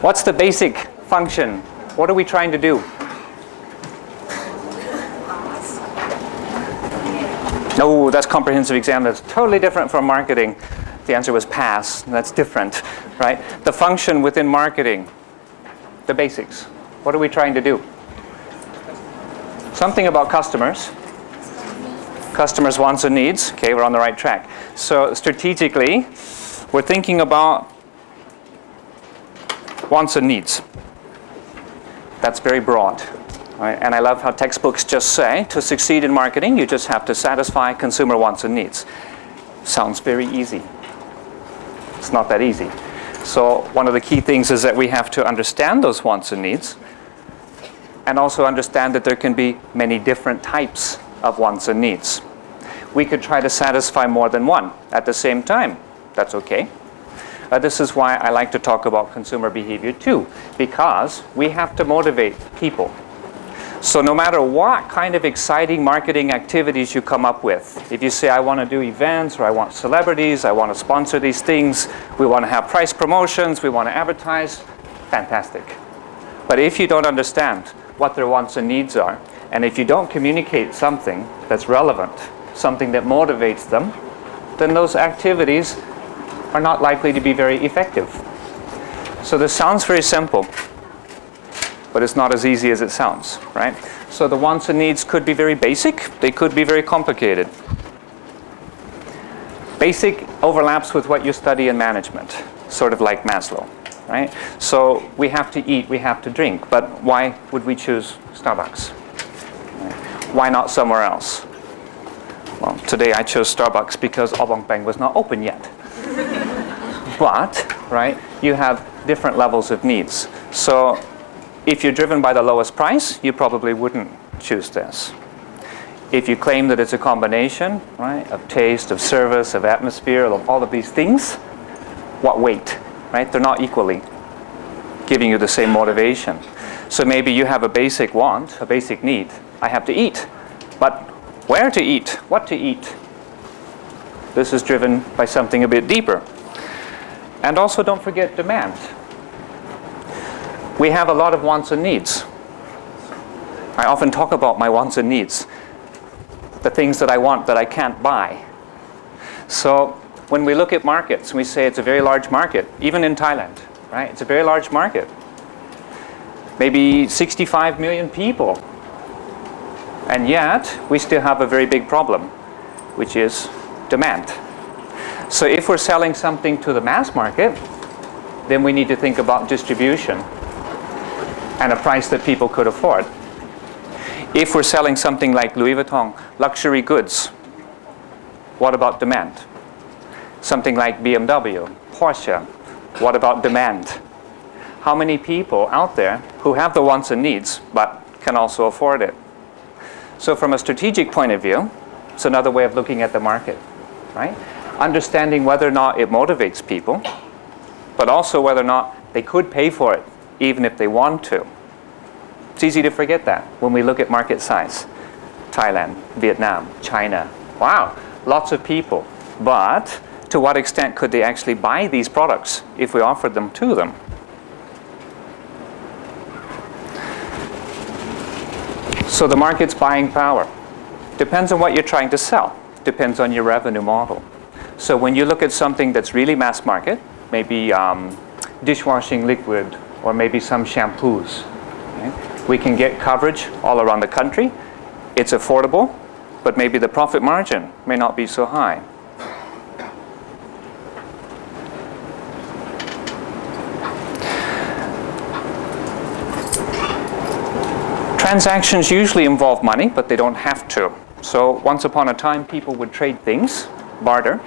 What's the basic function? What are we trying to do? No, that's comprehensive exam. That's totally different from marketing. The answer was pass. That's different, right? The function within marketing, the basics. What are we trying to do? Something about customers. Customers' wants and needs. Okay, we're on the right track. So strategically, we're thinking about wants and needs. That's very broad. Right? And I love how textbooks just say, to succeed in marketing, you just have to satisfy consumer wants and needs. Sounds very easy. It's not that easy. So one of the key things is that we have to understand those wants and needs, and also understand that there can be many different types of wants and needs. We could try to satisfy more than one at the same time. That's okay. This is why I like to talk about consumer behavior too, because we have to motivate people. So no matter what kind of exciting marketing activities you come up with, if you say, I want to do events, or I want celebrities, I want to sponsor these things, we want to have price promotions, we want to advertise, fantastic. But if you don't understand what their wants and needs are, and if you don't communicate something that's relevant, something that motivates them, then those activities are not likely to be very effective. So this sounds very simple, but it's not as easy as it sounds, right? So the wants and needs could be very basic. They could be very complicated. Basic overlaps with what you study in management, sort of like Maslow, right? So we have to eat, we have to drink, but why would we choose Starbucks? Right? Why not somewhere else? Well, today I chose Starbucks because Obong Beng was not open yet. But, right, you have different levels of needs. So if you're driven by the lowest price, you probably wouldn't choose this. If you claim that it's a combination, right, of taste, of service, of atmosphere, of all of these things, what weight, right? They're not equally giving you the same motivation. So maybe you have a basic want, a basic need. I have to eat. But where to eat? What to eat? This is driven by something a bit deeper. And also don't forget demand. We have a lot of wants and needs. I often talk about my wants and needs, the things that I want that I can't buy. So when we look at markets, we say it's a very large market, even in Thailand, right? It's a very large market. Maybe 65 million people. And yet, we still have a very big problem, which is demand. So if we're selling something to the mass market, then we need to think about distribution and a price that people could afford. If we're selling something like Louis Vuitton, luxury goods, what about demand? Something like BMW, Porsche, what about demand? How many people out there who have the wants and needs but can also afford it? So from a strategic point of view, it's another way of looking at the market, right? Understanding whether or not it motivates people, but also whether or not they could pay for it, even if they want to. It's easy to forget that when we look at market size. Thailand, Vietnam, China. Wow, lots of people. But to what extent could they actually buy these products if we offered them to them? So the market's buying power. Depends on what you're trying to sell. Depends on your revenue model. So when you look at something that's really mass market, maybe dishwashing liquid, or maybe some shampoos, okay? We can get coverage all around the country. It's affordable, but maybe the profit margin may not be so high. Transactions usually involve money, but they don't have to. So once upon a time, people would trade things, barter.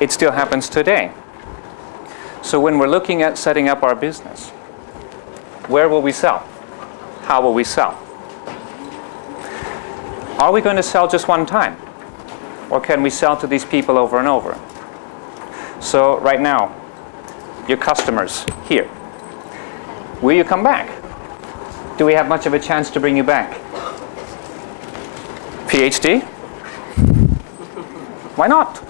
It still happens today. So when we're looking at setting up our business, where will we sell? How will we sell? Are we going to sell just one time? Or can we sell to these people over and over? So right now, your customers here, will you come back? Do we have much of a chance to bring you back? PhD? Why not?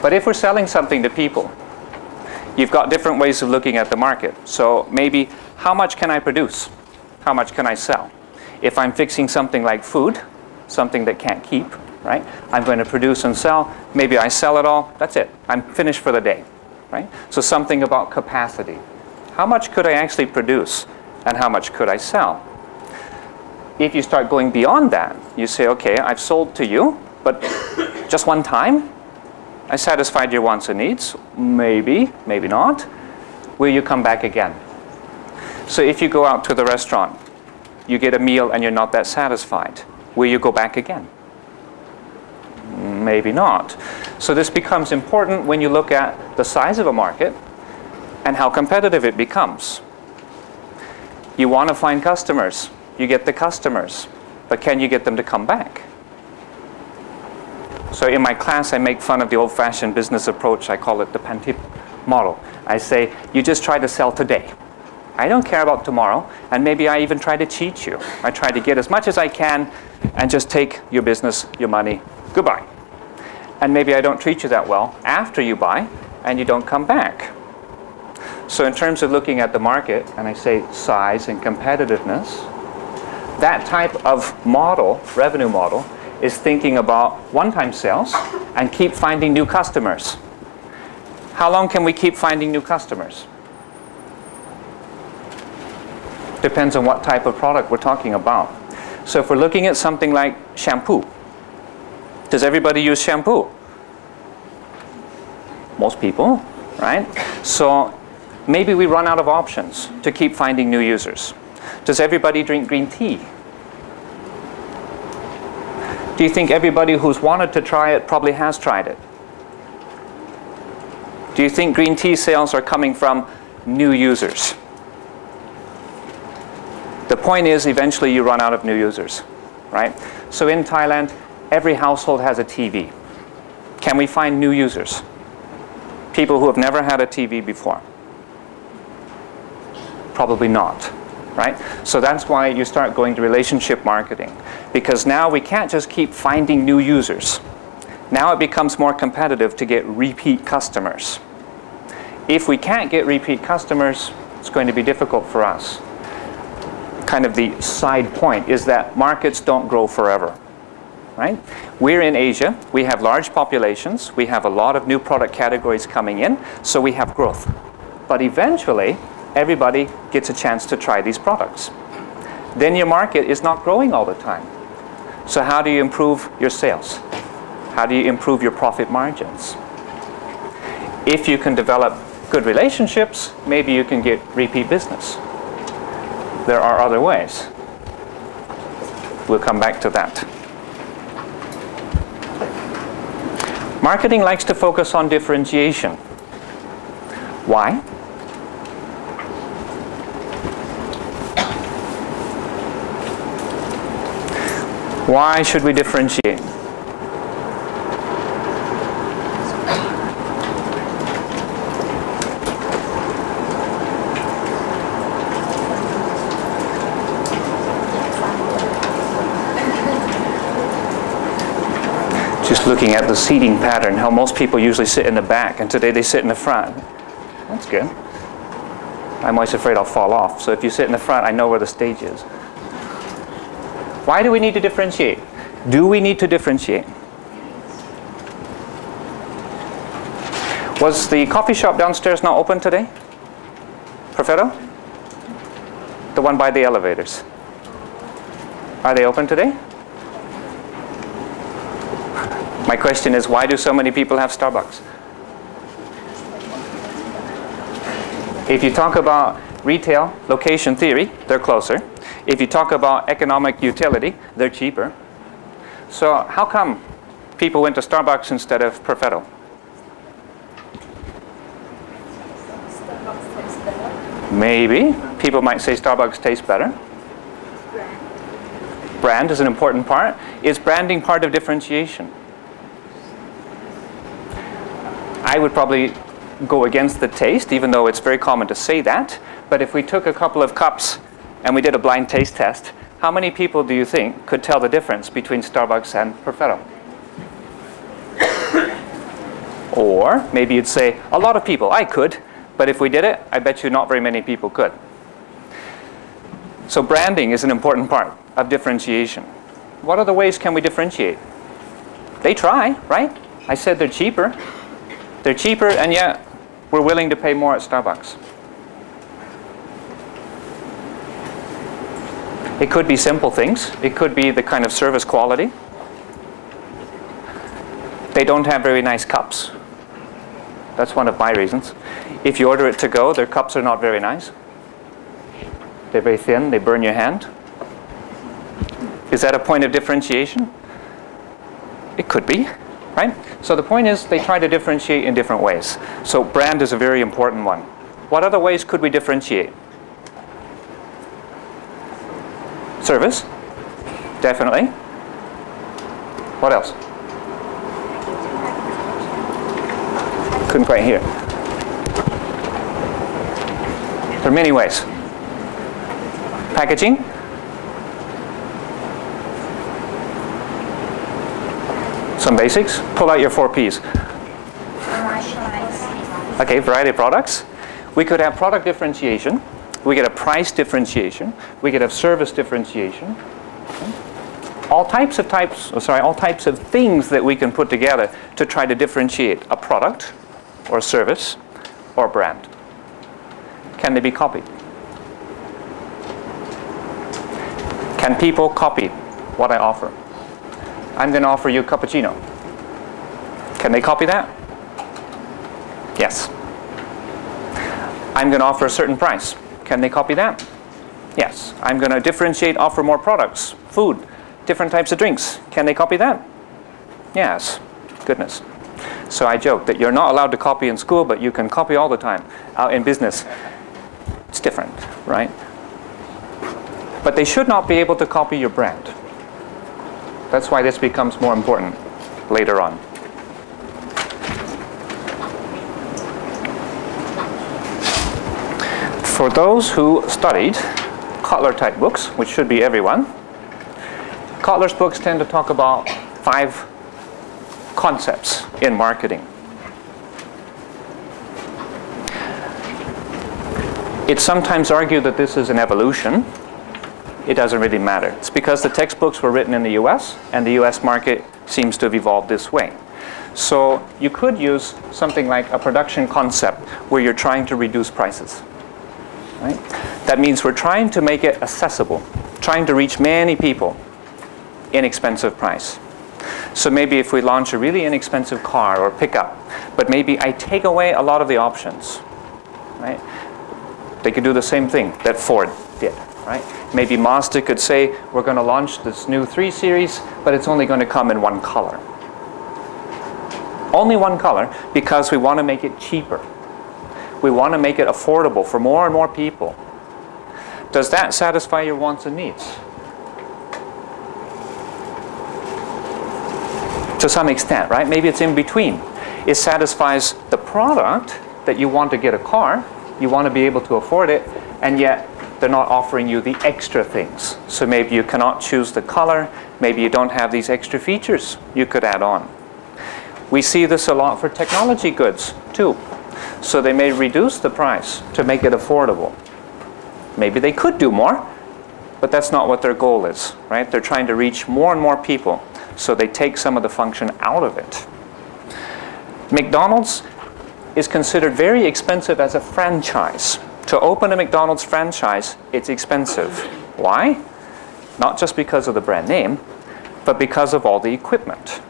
But if we're selling something to people, You've got different ways of looking at the market. So maybe, how much can I produce? How much can I sell? If I'm fixing something like food, something that can't keep, right? I'm going to produce and sell. Maybe I sell it all. That's it. I'm finished for the day, right? So something about capacity. How much could I actually produce, and how much could I sell? If you start going beyond that, you say, okay, I've sold to you, but just one time? I satisfied your wants and needs. Maybe, maybe not. Will you come back again? So if you go out to the restaurant, you get a meal and you're not that satisfied. Will you go back again? Maybe not. So this becomes important when you look at the size of a market and how competitive it becomes. You want to find customers. You get the customers. But can you get them to come back? So in my class, I make fun of the old-fashioned business approach. I call it the Pantip model. I say, you just try to sell today. I don't care about tomorrow, and maybe I even try to cheat you. I try to get as much as I can and just take your business, your money, goodbye. And maybe I don't treat you that well after you buy, and you don't come back. So in terms of looking at the market, and I say size and competitiveness, that type of model, revenue model, is thinking about one-time sales and keep finding new customers. How long can we keep finding new customers? Depends on what type of product we're talking about. So if we're looking at something like shampoo, does everybody use shampoo? Most people, right? So maybe we run out of options to keep finding new users. Does everybody drink green tea? Do you think everybody who's wanted to try it probably has tried it? Do you think green tea sales are coming from new users? The point is, eventually you run out of new users, right? So in Thailand, every household has a TV. Can we find new users? People who have never had a TV before? Probably not, right? So that's why you start going to relationship marketing, because now we can't just keep finding new users. Now it becomes more competitive to get repeat customers. If we can't get repeat customers, it's going to be difficult for us. Kind of the side point is that markets don't grow forever, right? We're in Asia. We have large populations. We have a lot of new product categories coming in, so we have growth. But eventually, everybody gets a chance to try these products. Then your market is not growing all the time. So how do you improve your sales? How do you improve your profit margins? If you can develop good relationships, maybe you can get repeat business. There are other ways. We'll come back to that. Marketing likes to focus on differentiation. Why? Why should we differentiate? Just looking at the seating pattern, how most people usually sit in the back, and today they sit in the front. That's good. I'm always afraid I'll fall off, so if you sit in the front, I know where the stage is. Why do we need to differentiate? Do we need to differentiate? Was the coffee shop downstairs not open today? Perfetto? The one by the elevators. Are they open today? My question is, why do so many people have Starbucks? If you talk about retail location theory, they're closer. If you talk about economic utility, they're cheaper. So how come people went to Starbucks instead of Perfetto? Starbucks tastes better. Maybe. People might say Starbucks tastes better. Brand is an important part. Is branding part of differentiation? I would probably go against the taste, even though it's very common to say that. But if we took a couple of cups and we did a blind taste test, how many people do you think could tell the difference between Starbucks and Perfetto? Or maybe you'd say, a lot of people, I could, But if we did it, I bet you not very many people could. So branding is an important part of differentiation. What other ways can we differentiate? They try, right? I said they're cheaper. They're cheaper, and yet we're willing to pay more at Starbucks. It could be simple things. It could be the kind of service quality. They don't have very nice cups. That's one of my reasons. If you order it to go, their cups are not very nice. They're very thin. They burn your hand. Is that a point of differentiation? It could be, right? So the point is they try to differentiate in different ways. So brand is a very important one. What other ways could we differentiate? Service, definitely. What else? Couldn't quite hear. There are many ways. Packaging. Some basics. Pull out your 4 Ps. Okay, variety of products. We could have product differentiation. We could have price differentiation. We could have service differentiation. Okay. All types of things that we can put together to try to differentiate a product or service or brand. Can they be copied? Can people copy what I offer? I'm going to offer you a cappuccino. Can they copy that? Yes. I'm going to offer a certain price. Can they copy that? Yes. I'm going to differentiate, offer more products, food, different types of drinks. Can they copy that? Yes. Goodness. So I joke that you're not allowed to copy in school, but you can copy all the time out in business. It's different, right? But they should not be able to copy your brand. That's why this becomes more important later on. For those who studied Kotler type books, which should be everyone, Kotler's books tend to talk about 5 concepts in marketing. It's sometimes argued that this is an evolution. It doesn't really matter. It's because the textbooks were written in the US, and the US market seems to have evolved this way. So you could use something like a production concept where you're trying to reduce prices. Right? That means we're trying to make it accessible, trying to reach many people, inexpensive price. So maybe if we launch a really inexpensive car or pickup, but maybe I take away a lot of the options, right? They could do the same thing that Ford did, right? Maybe Mazda could say, we're going to launch this new 3 Series, but it's only going to come in 1 color. Only 1 color, because we want to make it cheaper. We want to make it affordable for more and more people. Does that satisfy your wants and needs? To some extent, right? Maybe it's in between. It satisfies the product that you want to get a car, you want to be able to afford it, and yet they're not offering you the extra things. So maybe you cannot choose the color, maybe you don't have these extra features you could add on. We see this a lot for technology goods too. So they may reduce the price to make it affordable. Maybe they could do more, but that's not what their goal is, right? They're trying to reach more and more people, so they take some of the function out of it. McDonald's is considered very expensive as a franchise. To open a McDonald's franchise, it's expensive. Why? Not just because of the brand name, but because of all the equipment.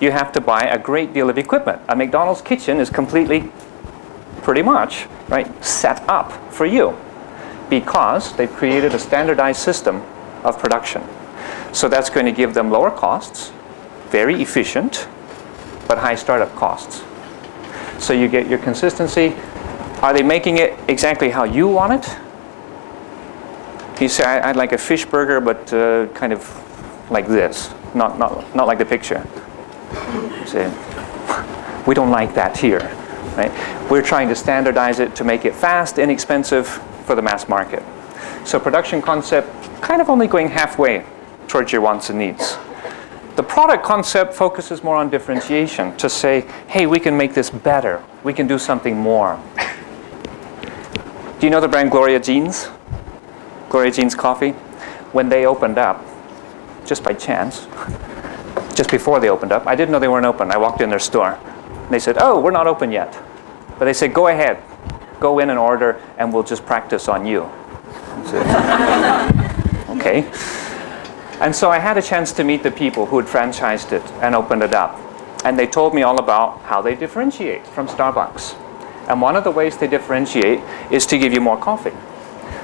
You have to buy a great deal of equipment. A McDonald's kitchen is completely, pretty much, right, set up for you because they've created a standardized system of production. So that's going to give them lower costs, very efficient, but high startup costs. So you get your consistency. Are they making it exactly how you want it? You say, I'd like a fish burger, but kind of like this, not like the picture. You say, we don't like that here. Right? We're trying to standardize it to make it fast, inexpensive for the mass market. So production concept kind of only going halfway towards your wants and needs. The product concept focuses more on differentiation to say, hey, we can make this better. We can do something more. Do you know the brand Gloria Jeans? Gloria Jeans coffee? When they opened up, just by chance, just before they opened up, I didn't know they weren't open. I walked in their store. And they said, oh, we're not open yet. But they said, go ahead. Go in and order, and we'll just practice on you. I said, okay. And so I had a chance to meet the people who had franchised it and opened it up. And they told me all about how they differentiate from Starbucks. And one of the ways they differentiate is to give you more coffee.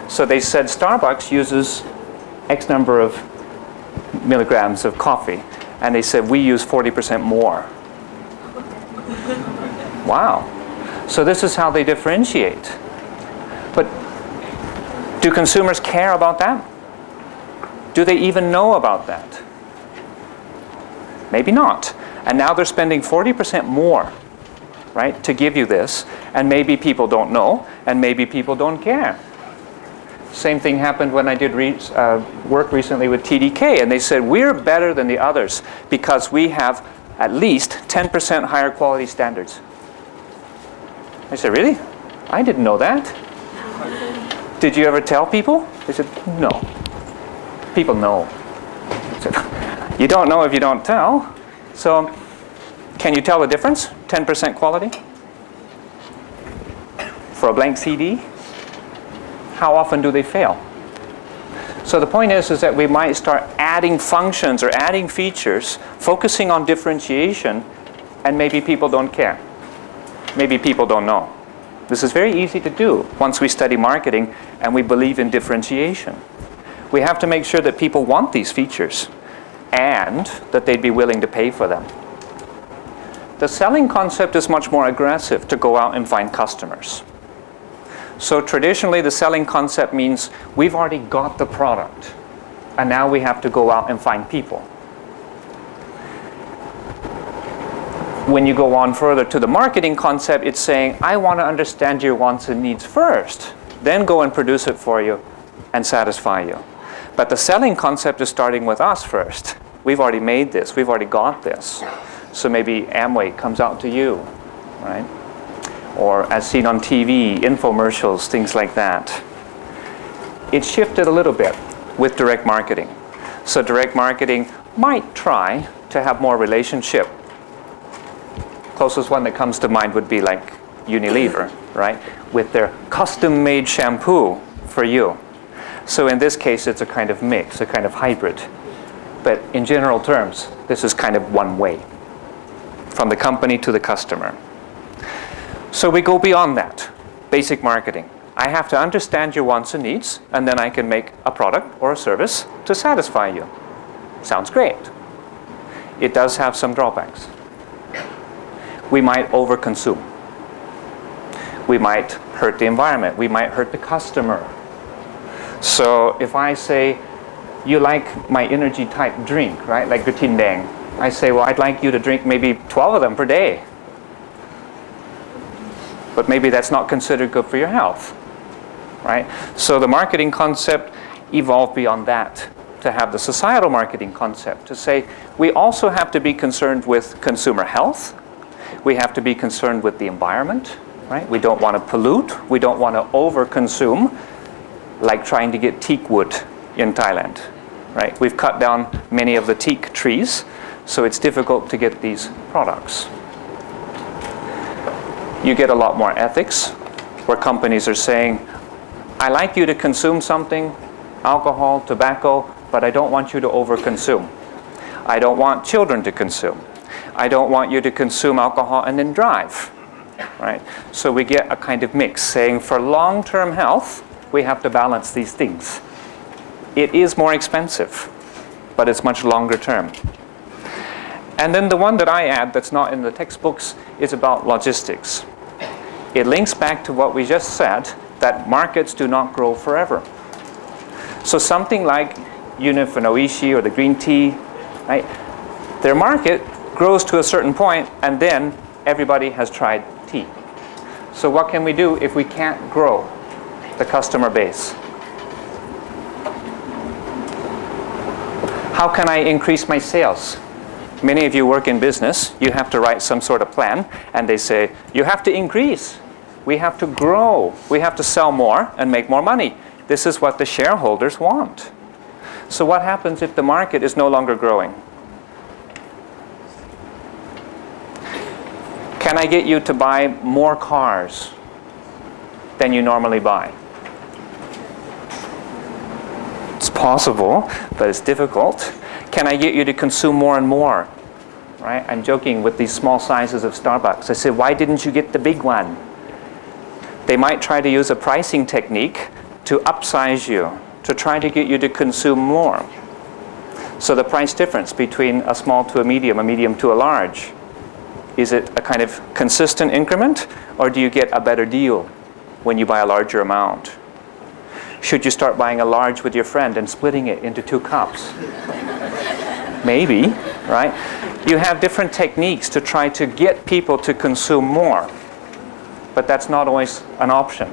So they said Starbucks uses X number of milligrams of coffee. And they said, we use 40% more. Wow. So this is how they differentiate. But do consumers care about that? Do they even know about that? Maybe not. And now they're spending 40% more, right, to give you this. And maybe people don't know, and maybe people don't care. Same thing happened when I did work recently with TDK, and they said, we're better than the others because we have at least 10% higher quality standards. I said, really? I didn't know that. Did you ever tell people? They said, no. People know. I said, you don't know if you don't tell. So can you tell the difference? 10% quality? For a blank CD? How often do they fail? So the point is that we might start adding functions or adding features, focusing on differentiation, and maybe people don't care. Maybe people don't know. This is very easy to do once we study marketing and we believe in differentiation. We have to make sure that people want these features and that they'd be willing to pay for them. The selling concept is much more aggressive to go out and find customers. So traditionally, the selling concept means we've already got the product, and now we have to go out and find people. When you go on further to the marketing concept, it's saying, I want to understand your wants and needs first, then go and produce it for you and satisfy you. But the selling concept is starting with us first. We've already made this. We've already got this. So maybe Amway comes out to you, right? Or as seen on TV, infomercials, things like that. It shifted a little bit with direct marketing. So direct marketing might try to have more relationship. Closest one that comes to mind would be like Unilever, right? With their custom-made shampoo for you. So in this case, it's a kind of mix, a kind of hybrid. But in general terms, this is kind of one way, from the company to the customer. So we go beyond that, basic marketing. I have to understand your wants and needs, and then I can make a product or a service to satisfy you. Sounds great. It does have some drawbacks. We might overconsume. We might hurt the environment. We might hurt the customer. So if I say, you like my energy type drink, right, like Gutindang, I say, well, I'd like you to drink maybe 12 of them per day. But maybe that's not considered good for your health, right? So the marketing concept evolved beyond that to have the societal marketing concept to say we also have to be concerned with consumer health. We have to be concerned with the environment, right? We don't want to pollute. We don't want to overconsume, like trying to get teak wood in Thailand, right? We've cut down many of the teak trees, so it's difficult to get these products. You get a lot more ethics, where companies are saying, I like you to consume something, alcohol, tobacco, but I don't want you to overconsume. I don't want children to consume. I don't want you to consume alcohol and then drive, right? So we get a kind of mix, saying for long-term health, we have to balance these things. It is more expensive, but it's much longer term. And then the one that I add that's not in the textbooks is about logistics. It links back to what we just said, that markets do not grow forever. So something like Unif and Oishi or the green tea, right? Their market grows to a certain point, and then everybody has tried tea. So what can we do if we can't grow the customer base? How can I increase my sales? Many of you work in business. You have to write some sort of plan, and they say, you have to increase We have to grow. We have to sell more and make more money. This is what the shareholders want. So what happens if the market is no longer growing? Can I get you to buy more cars than you normally buy? It's possible, but it's difficult. Can I get you to consume more and more? Right? I'm joking with these small sizes of Starbucks. I said, why didn't you get the big one? They might try to use a pricing technique to upsize you, to try to get you to consume more. So the price difference between a small to a medium to a large, is it a kind of consistent increment, or do you get a better deal when you buy a larger amount? Should you start buying a large with your friend and splitting it into 2 cups? Maybe, right? You have different techniques to try to get people to consume more, but that's not always an option.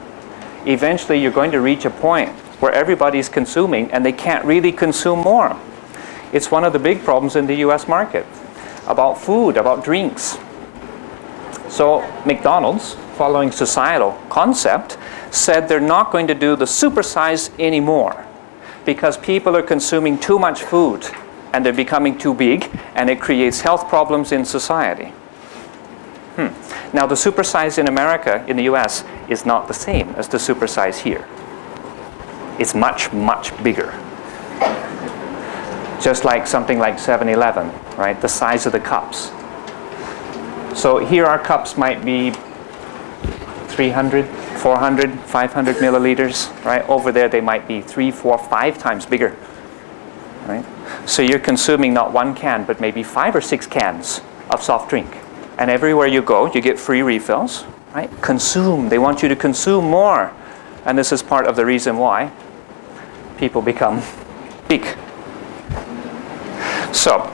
Eventually, you're going to reach a point where everybody's consuming and they can't really consume more. It's one of the big problems in the US market about food, about drinks. So McDonald's, following societal concept, said they're not going to do the supersize anymore because people are consuming too much food and they're becoming too big, and it creates health problems in society. Now, the supersize in America, in the US, is not the same as the supersize here. It's much, much bigger. Just like something like 7-Eleven, right? The size of the cups. So here our cups might be 300, 400, 500 milliliters, right? Over there they might be 3, 4, 5 times bigger, right? So you're consuming not 1 can, but maybe 5 or 6 cans of soft drink. And everywhere you go, you get free refills, right? Consume. They want you to consume more. And this is part of the reason why people become big. So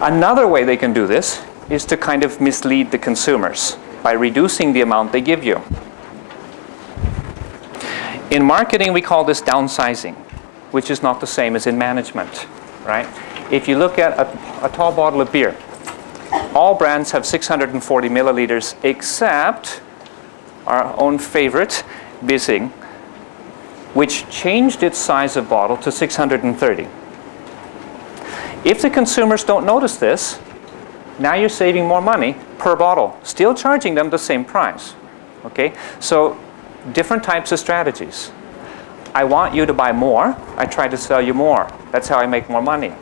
another way they can do this is to kind of mislead the consumers by reducing the amount they give you. In marketing, we call this downsizing, which is not the same as in management, right? If you look at a tall bottle of beer, all brands have 640 milliliters except our own favorite, Bissing, which changed its size of bottle to 630. If the consumers don't notice this, now you're saving more money per bottle, still charging them the same price. Okay? So different types of strategies. I want you to buy more. I try to sell you more. That's how I make more money.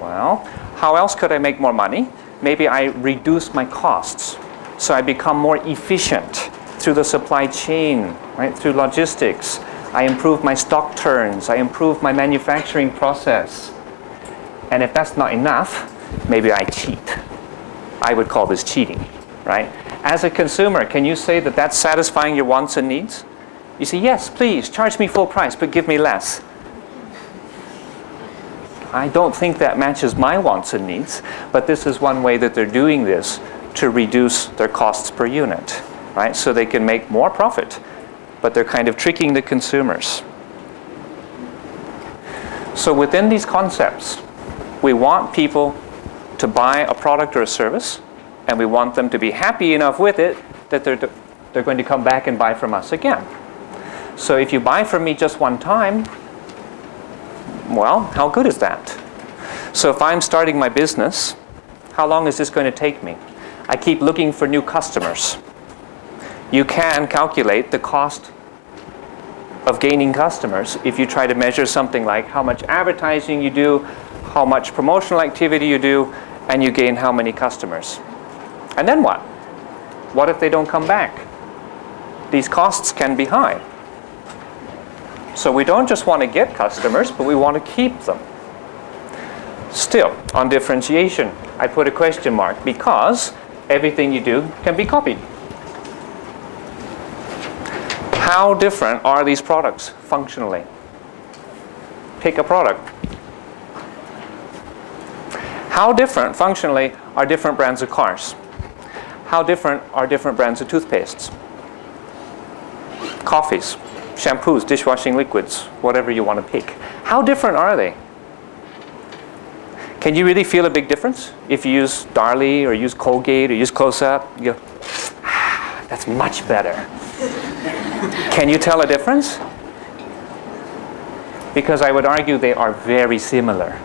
Well, how else could I make more money? Maybe I reduce my costs. So I become more efficient through the supply chain, right? Through logistics. I improve my stock turns. I improve my manufacturing process. And if that's not enough, maybe I cheat. I would call this cheating, right? As a consumer, can you say that that's satisfying your wants and needs? You say, yes, please, charge me full price, but give me less. I don't think that matches my wants and needs, but this is one way that they're doing this to reduce their costs per unit, right? So they can make more profit, but they're kind of tricking the consumers. So within these concepts, we want people to buy a product or a service, and we want them to be happy enough with it that they're going to come back and buy from us again. So if you buy from me just one time, well, how good is that? So if I'm starting my business, how long is this going to take me? I keep looking for new customers. You can calculate the cost of gaining customers if you try to measure something like how much advertising you do, how much promotional activity you do, and you gain how many customers. And then what? What if they don't come back? These costs can be high. So we don't just want to get customers, but we want to keep them. Still, on differentiation, I put a question mark because everything you do can be copied. How different are these products functionally? Pick a product. How different functionally are different brands of cars? How different are different brands of toothpastes? Coffees, shampoos, dishwashing liquids, whatever you want to pick. How different are they? Can you really feel a big difference? If you use Darlie or use Colgate or use Close-Up, you that's much better. Can you tell a difference? Because I would argue they are very similar.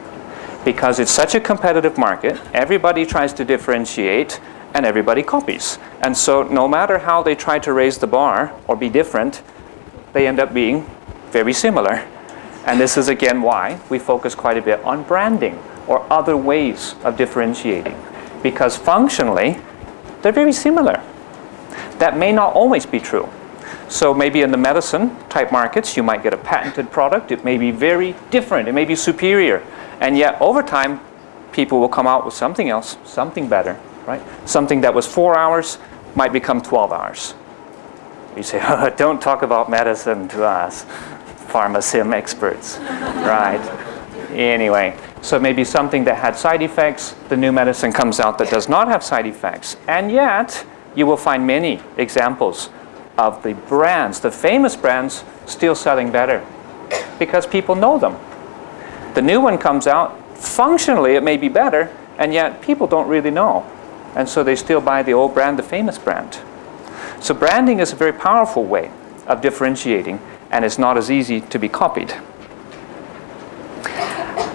Because it's such a competitive market, everybody tries to differentiate and everybody copies. And so no matter how they try to raise the bar or be different, they end up being very similar. And this is again why we focus quite a bit on branding or other ways of differentiating. Because functionally, they're very similar. That may not always be true. So maybe in the medicine type markets, you might get a patented product. It may be very different. It may be superior. And yet over time, people will come out with something else, something better, right? Something that was 4 hours might become 12 hours. You say, oh, don't talk about medicine to us, pharmasim experts, right? Anyway, so maybe something that had side effects, the new medicine comes out that does not have side effects. And yet, you will find many examples of the brands, the famous brands, still selling better because people know them. The new one comes out, functionally it may be better, and yet people don't really know. And so they still buy the old brand, the famous brand. So branding is a very powerful way of differentiating, and it's not as easy to be copied.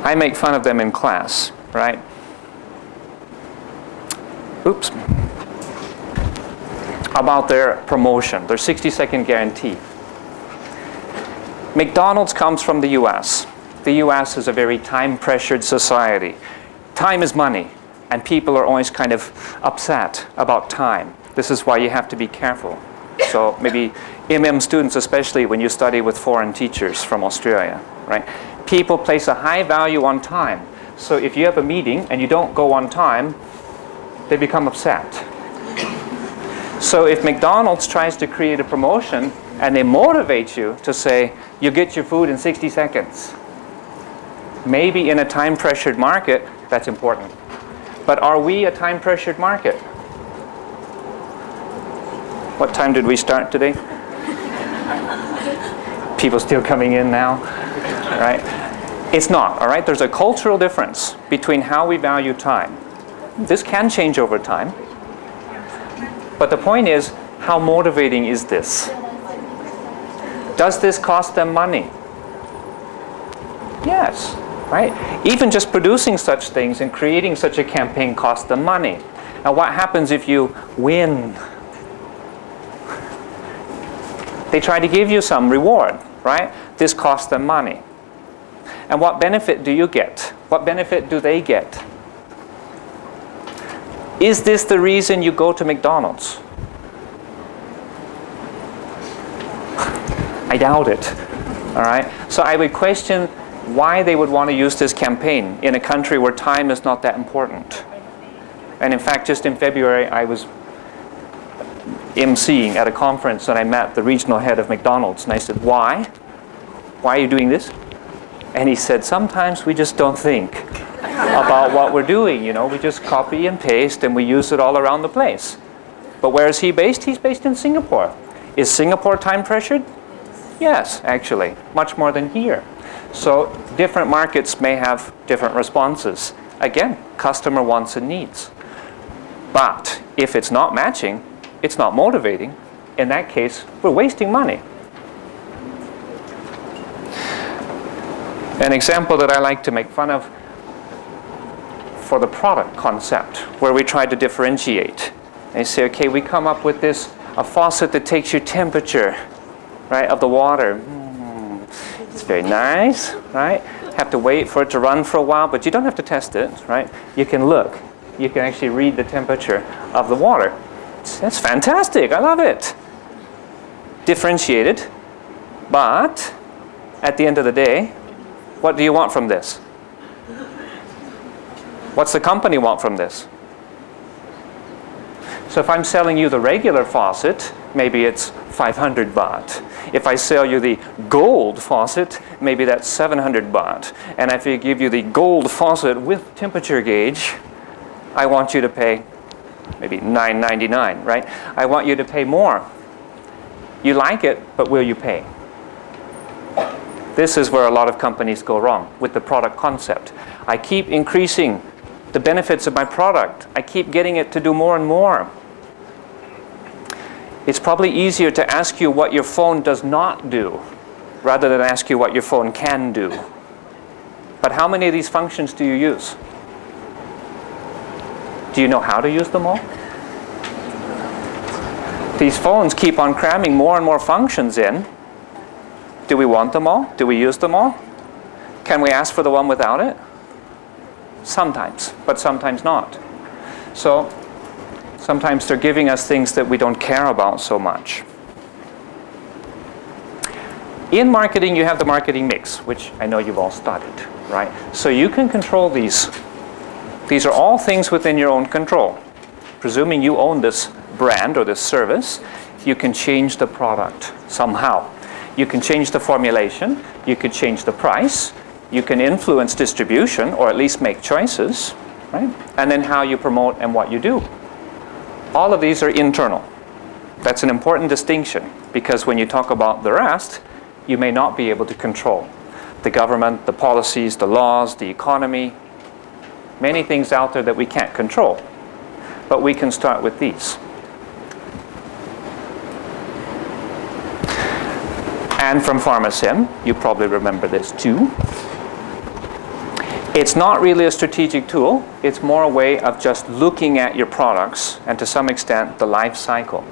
I make fun of them in class, right? Oops. About their promotion, their 60-second guarantee. McDonald's comes from the US. The US is a very time-pressured society. Time is money, and people are always kind of upset about time. This is why you have to be careful. So maybe students, especially when you study with foreign teachers from Australia, right? People place a high value on time. So if you have a meeting and you don't go on time, they become upset. So if McDonald's tries to create a promotion and they motivate you to say, you get your food in 60 seconds, maybe in a time-pressured market, that's important. But are we a time-pressured market? What time did we start today? People still coming in now, right? It's not, all right? There's a cultural difference between how we value time. This can change over time. But the point is, how motivating is this? Does this cost them money? Yes, right? Even just producing such things and creating such a campaign costs them money. Now what happens if you win? They try to give you some reward, right? This costs them money. And what benefit do you get? What benefit do they get? Is this the reason you go to McDonald's? I doubt it, all right? So I would question why they would want to use this campaign in a country where time is not that important. And in fact, just in February, I was emceeing at a conference and I met the regional head of McDonald's and I said, why? Why are you doing this? And he said, sometimes we just don't think about what we're doing, you know, we just copy and paste and we use it all around the place. But where is he based? He's based in Singapore. Is Singapore time pressured? Yes, actually, much more than here. So different markets may have different responses. Again, customer wants and needs. But if it's not matching, it's not motivating, in that case, we're wasting money. An example that I like to make fun of for the product concept, where we try to differentiate. They say, okay, we come up with this, a faucet that takes your temperature, right, of the water. It's very nice, right? Have to wait for it to run for a while, but you don't have to test it, right? You can look. You can actually read the temperature of the water. That's fantastic. I love it. Differentiated, but at the end of the day, what do you want from this? What's the company want from this? So if I'm selling you the regular faucet, maybe it's 500 baht. If I sell you the gold faucet, maybe that's 700 baht. And if I give you the gold faucet with temperature gauge, I want you to pay maybe $9.99, right? I want you to pay more. You like it, but will you pay? This is where a lot of companies go wrong with the product concept. I keep increasing the benefits of my product. I keep getting it to do more and more. It's probably easier to ask you what your phone does not do rather than ask you what your phone can do. But how many of these functions do you use? Do you know how to use them all? These phones keep on cramming more and more functions in. Do we want them all? Do we use them all? Can we ask for the one without it? Sometimes, but sometimes not. So sometimes they're giving us things that we don't care about so much. In marketing, you have the marketing mix, which I know you've all studied, right? So you can control these. These are all things within your own control. Presuming you own this brand or this service, you can change the product somehow. You can change the formulation, you could change the price, you can influence distribution or at least make choices, right? And then how you promote and what you do. All of these are internal. That's an important distinction because when you talk about the rest, you may not be able to control the government, the policies, the laws, the economy, many things out there that we can't control. But we can start with these. And from PharmaSim, you probably remember this too. It's not really a strategic tool. It's more a way of just looking at your products and to some extent the life cycle.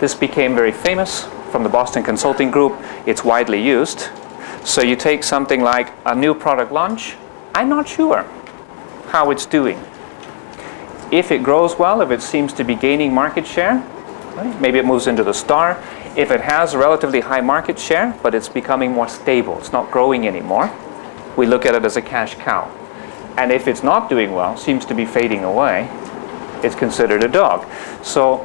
This became very famous from the Boston Consulting Group. It's widely used. So you take something like a new product launch. I'm not sure how it's doing. If it grows well, if it seems to be gaining market share, right? Maybe it moves into the star. If it has a relatively high market share, but it's becoming more stable, it's not growing anymore, we look at it as a cash cow. And if it's not doing well, seems to be fading away, it's considered a dog. So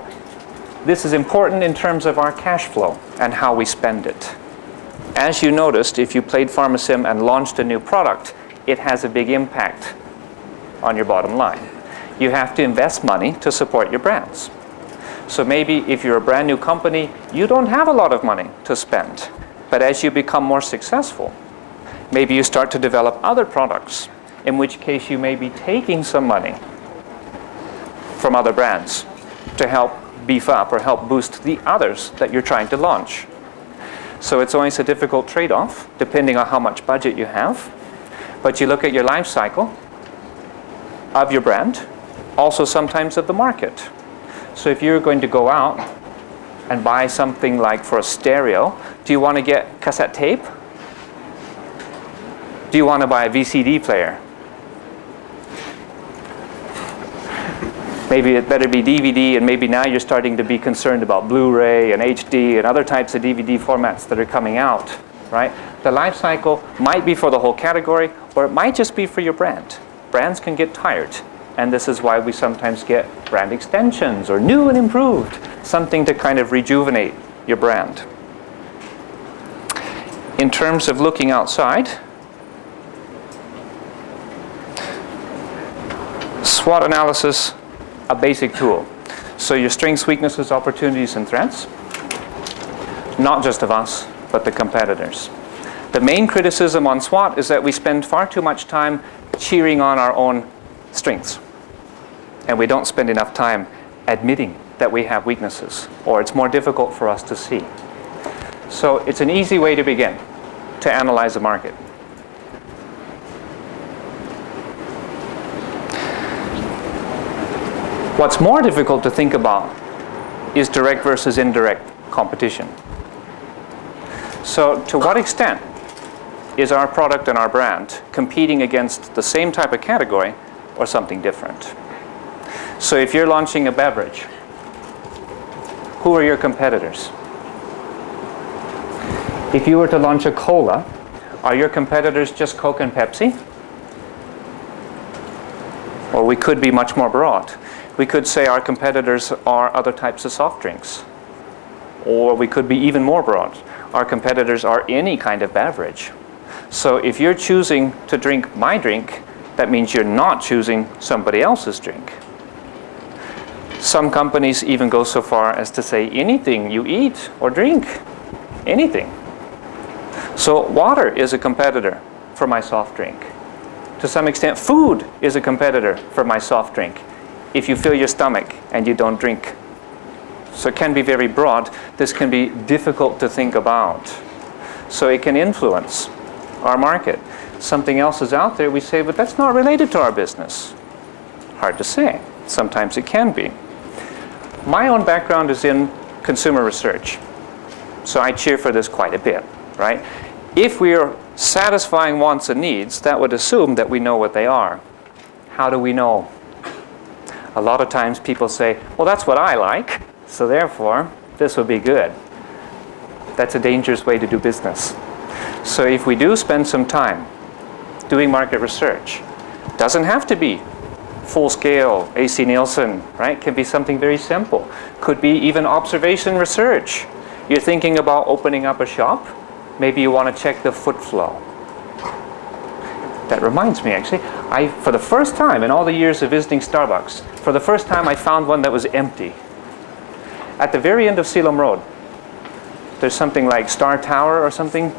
this is important in terms of our cash flow and how we spend it. As you noticed, if you played PharmaSim and launched a new product, it has a big impact on your bottom line. You have to invest money to support your brands. So maybe if you're a brand new company, you don't have a lot of money to spend. But as you become more successful, maybe you start to develop other products, in which case you may be taking some money from other brands to help beef up or help boost the others that you're trying to launch. So it's always a difficult trade-off, depending on how much budget you have. But you look at your life cycle of your brand, also sometimes of the market. So if you're going to go out and buy something like for a stereo, do you want to get cassette tape? Do you want to buy a VCD player? Maybe it better be DVD, and maybe now you're starting to be concerned about Blu-ray and HD and other types of DVD formats that are coming out, right? The life cycle might be for the whole category, or it might just be for your brand. Brands can get tired. And this is why we sometimes get brand extensions or new and improved, something to kind of rejuvenate your brand. In terms of looking outside, SWOT analysis, a basic tool. So your strengths, weaknesses, opportunities, and threats, not just of us, but the competitors. The main criticism on SWOT is that we spend far too much time cheering on our own strengths. And we don't spend enough time admitting that we have weaknesses, or it's more difficult for us to see. So it's an easy way to begin to analyze the market. What's more difficult to think about is direct versus indirect competition. So to what extent is our product and our brand competing against the same type of category or something different? So if you're launching a beverage, who are your competitors? If you were to launch a cola, are your competitors just Coke and Pepsi? Or we could be much more broad. We could say our competitors are other types of soft drinks. Or we could be even more broad. Our competitors are any kind of beverage. So if you're choosing to drink my drink, that means you're not choosing somebody else's drink. Some companies even go so far as to say anything you eat or drink, anything. So water is a competitor for my soft drink. To some extent, food is a competitor for my soft drink if you fill your stomach and you don't drink So it can be very broad. This can be difficult to think about. So it can influence our market. Something else is out there, we say, but that's not related to our business. Hard to say. Sometimes it can be. My own background is in consumer research. So I cheer for this quite a bit, right? If we are satisfying wants and needs, that would assume that we know what they are. How do we know? A lot of times people say, well, that's what I like, so therefore, this would be good. That's a dangerous way to do business. So if we do spend some time doing market research, doesn't have to be full-scale AC Nielsen, right? Can be something very simple. Could be even observation research. You're thinking about opening up a shop. Maybe you want to check the foot flow. That reminds me, actually, for the first time in all the years of visiting Starbucks, for the first time I found one that was empty. At the very end of Selam Road, there's something like Star Tower or something.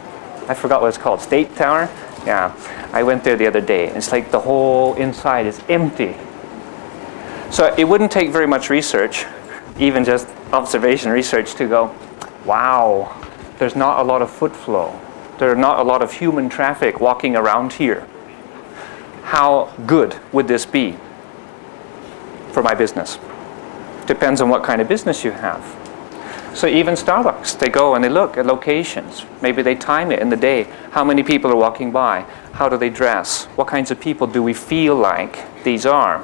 I forgot what it's called. State Tower? Yeah. I went there the other day. It's like the whole inside is empty. So it wouldn't take very much research, even just observation research, to go, wow, there's not a lot of foot flow. There are not a lot of human traffic walking around here. How good would this be for my business? Depends on what kind of business you have. So even Starbucks, they go and they look at locations. Maybe they time it in the day. How many people are walking by? How do they dress? What kinds of people do we feel like these are?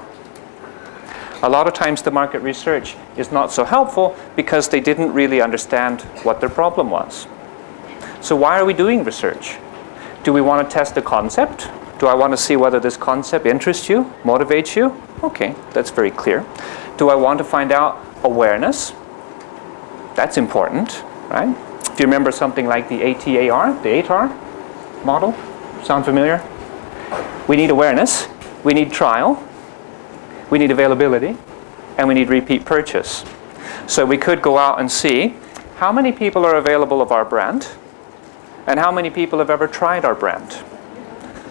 A lot of times the market research is not so helpful because they didn't really understand what their problem was. So why are we doing research? Do we want to test a concept? Do I want to see whether this concept interests you, motivates you? Okay, that's very clear. Do I want to find out awareness? That's important, right? If you remember something like the ATAR, the ATAR model, sound familiar? We need awareness, we need trial, we need availability, and we need repeat purchase. So we could go out and see how many people are available of our brand and how many people have ever tried our brand.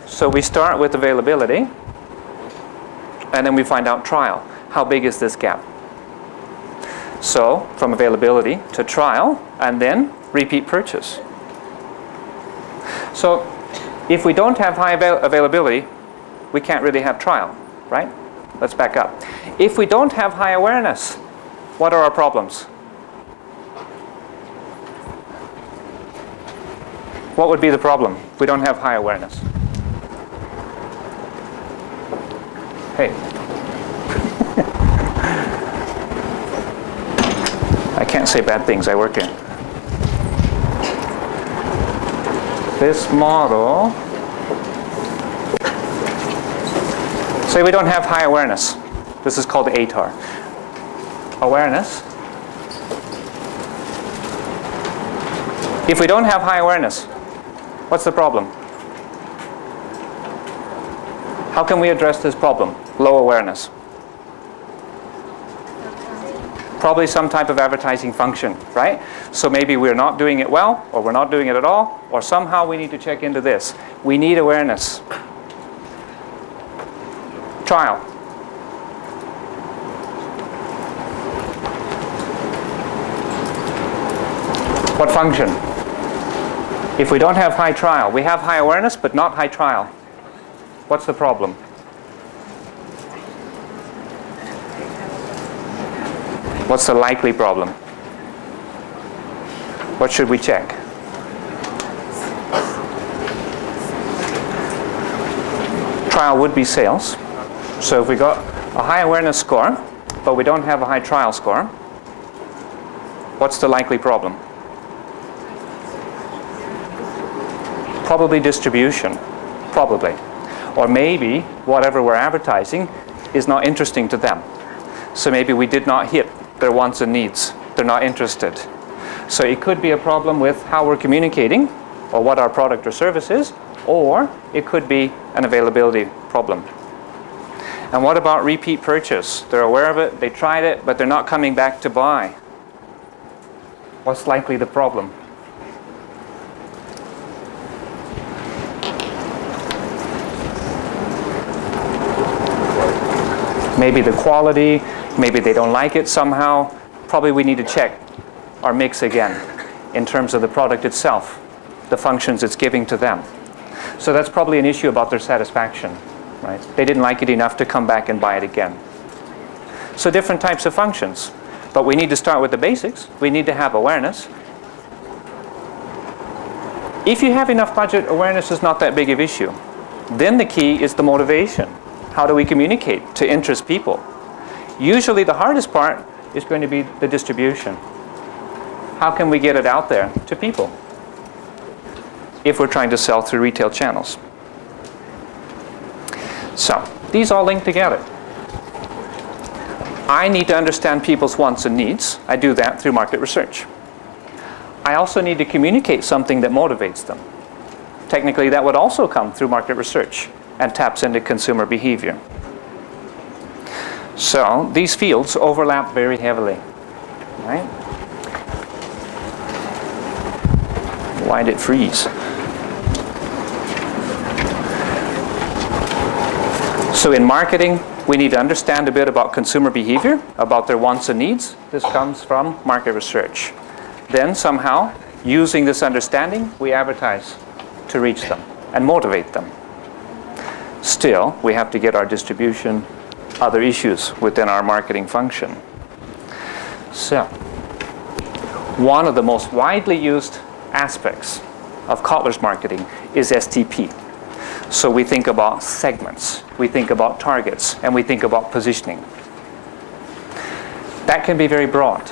So we start with availability and then we find out trial. How big is this gap? So from availability to trial and then repeat purchase. So if we don't have high availability, we can't really have trial, right? Let's back up. If we don't have high awareness, what are our problems? What would be the problem if we don't have high awareness? Hey. I can't say bad things, I work in. This model, say we don't have high awareness. This is called ATAR. Awareness. If we don't have high awareness, what's the problem? How can we address this problem? Low awareness. Probably some type of advertising function, right? So maybe we're not doing it well, or we're not doing it at all, or somehow we need to check into this. We need awareness. Trial. What function? If we don't have high trial, we have high awareness but not high trial. What's the problem? What's the likely problem? What should we check? Trial would be sales. So if we got a high awareness score, but we don't have a high trial score, what's the likely problem? Probably distribution, probably. Or maybe whatever we're advertising is not interesting to them. So maybe we did not hit their wants and needs. They're not interested. So it could be a problem with how we're communicating or what our product or service is, or it could be an availability problem. And what about repeat purchase? They're aware of it, they tried it, but they're not coming back to buy. What's likely the problem? Maybe the quality, maybe they don't like it somehow, probably we need to check our mix again in terms of the product itself, the functions it's giving to them. So that's probably an issue about their satisfaction, right? They didn't like it enough to come back and buy it again. So different types of functions. But we need to start with the basics. We need to have awareness. If you have enough budget, awareness is not that big of an issue. Then the key is the motivation. How do we communicate to interest people? Usually the hardest part is going to be the distribution. How can we get it out there to people if we're trying to sell through retail channels? So these all link together. I need to understand people's wants and needs. I do that through market research. I also need to communicate something that motivates them. Technically, that would also come through market research and taps into consumer behavior. So these fields overlap very heavily, right? Why did it freeze? So in marketing, we need to understand a bit about consumer behavior, about their wants and needs. This comes from market research. Then somehow, using this understanding, we advertise to reach them and motivate them. Still, we have to get our distribution, other issues within our marketing function. So, one of the most widely used aspects of Kotler's marketing is STP. So we think about segments, we think about targets, and we think about positioning. That can be very broad.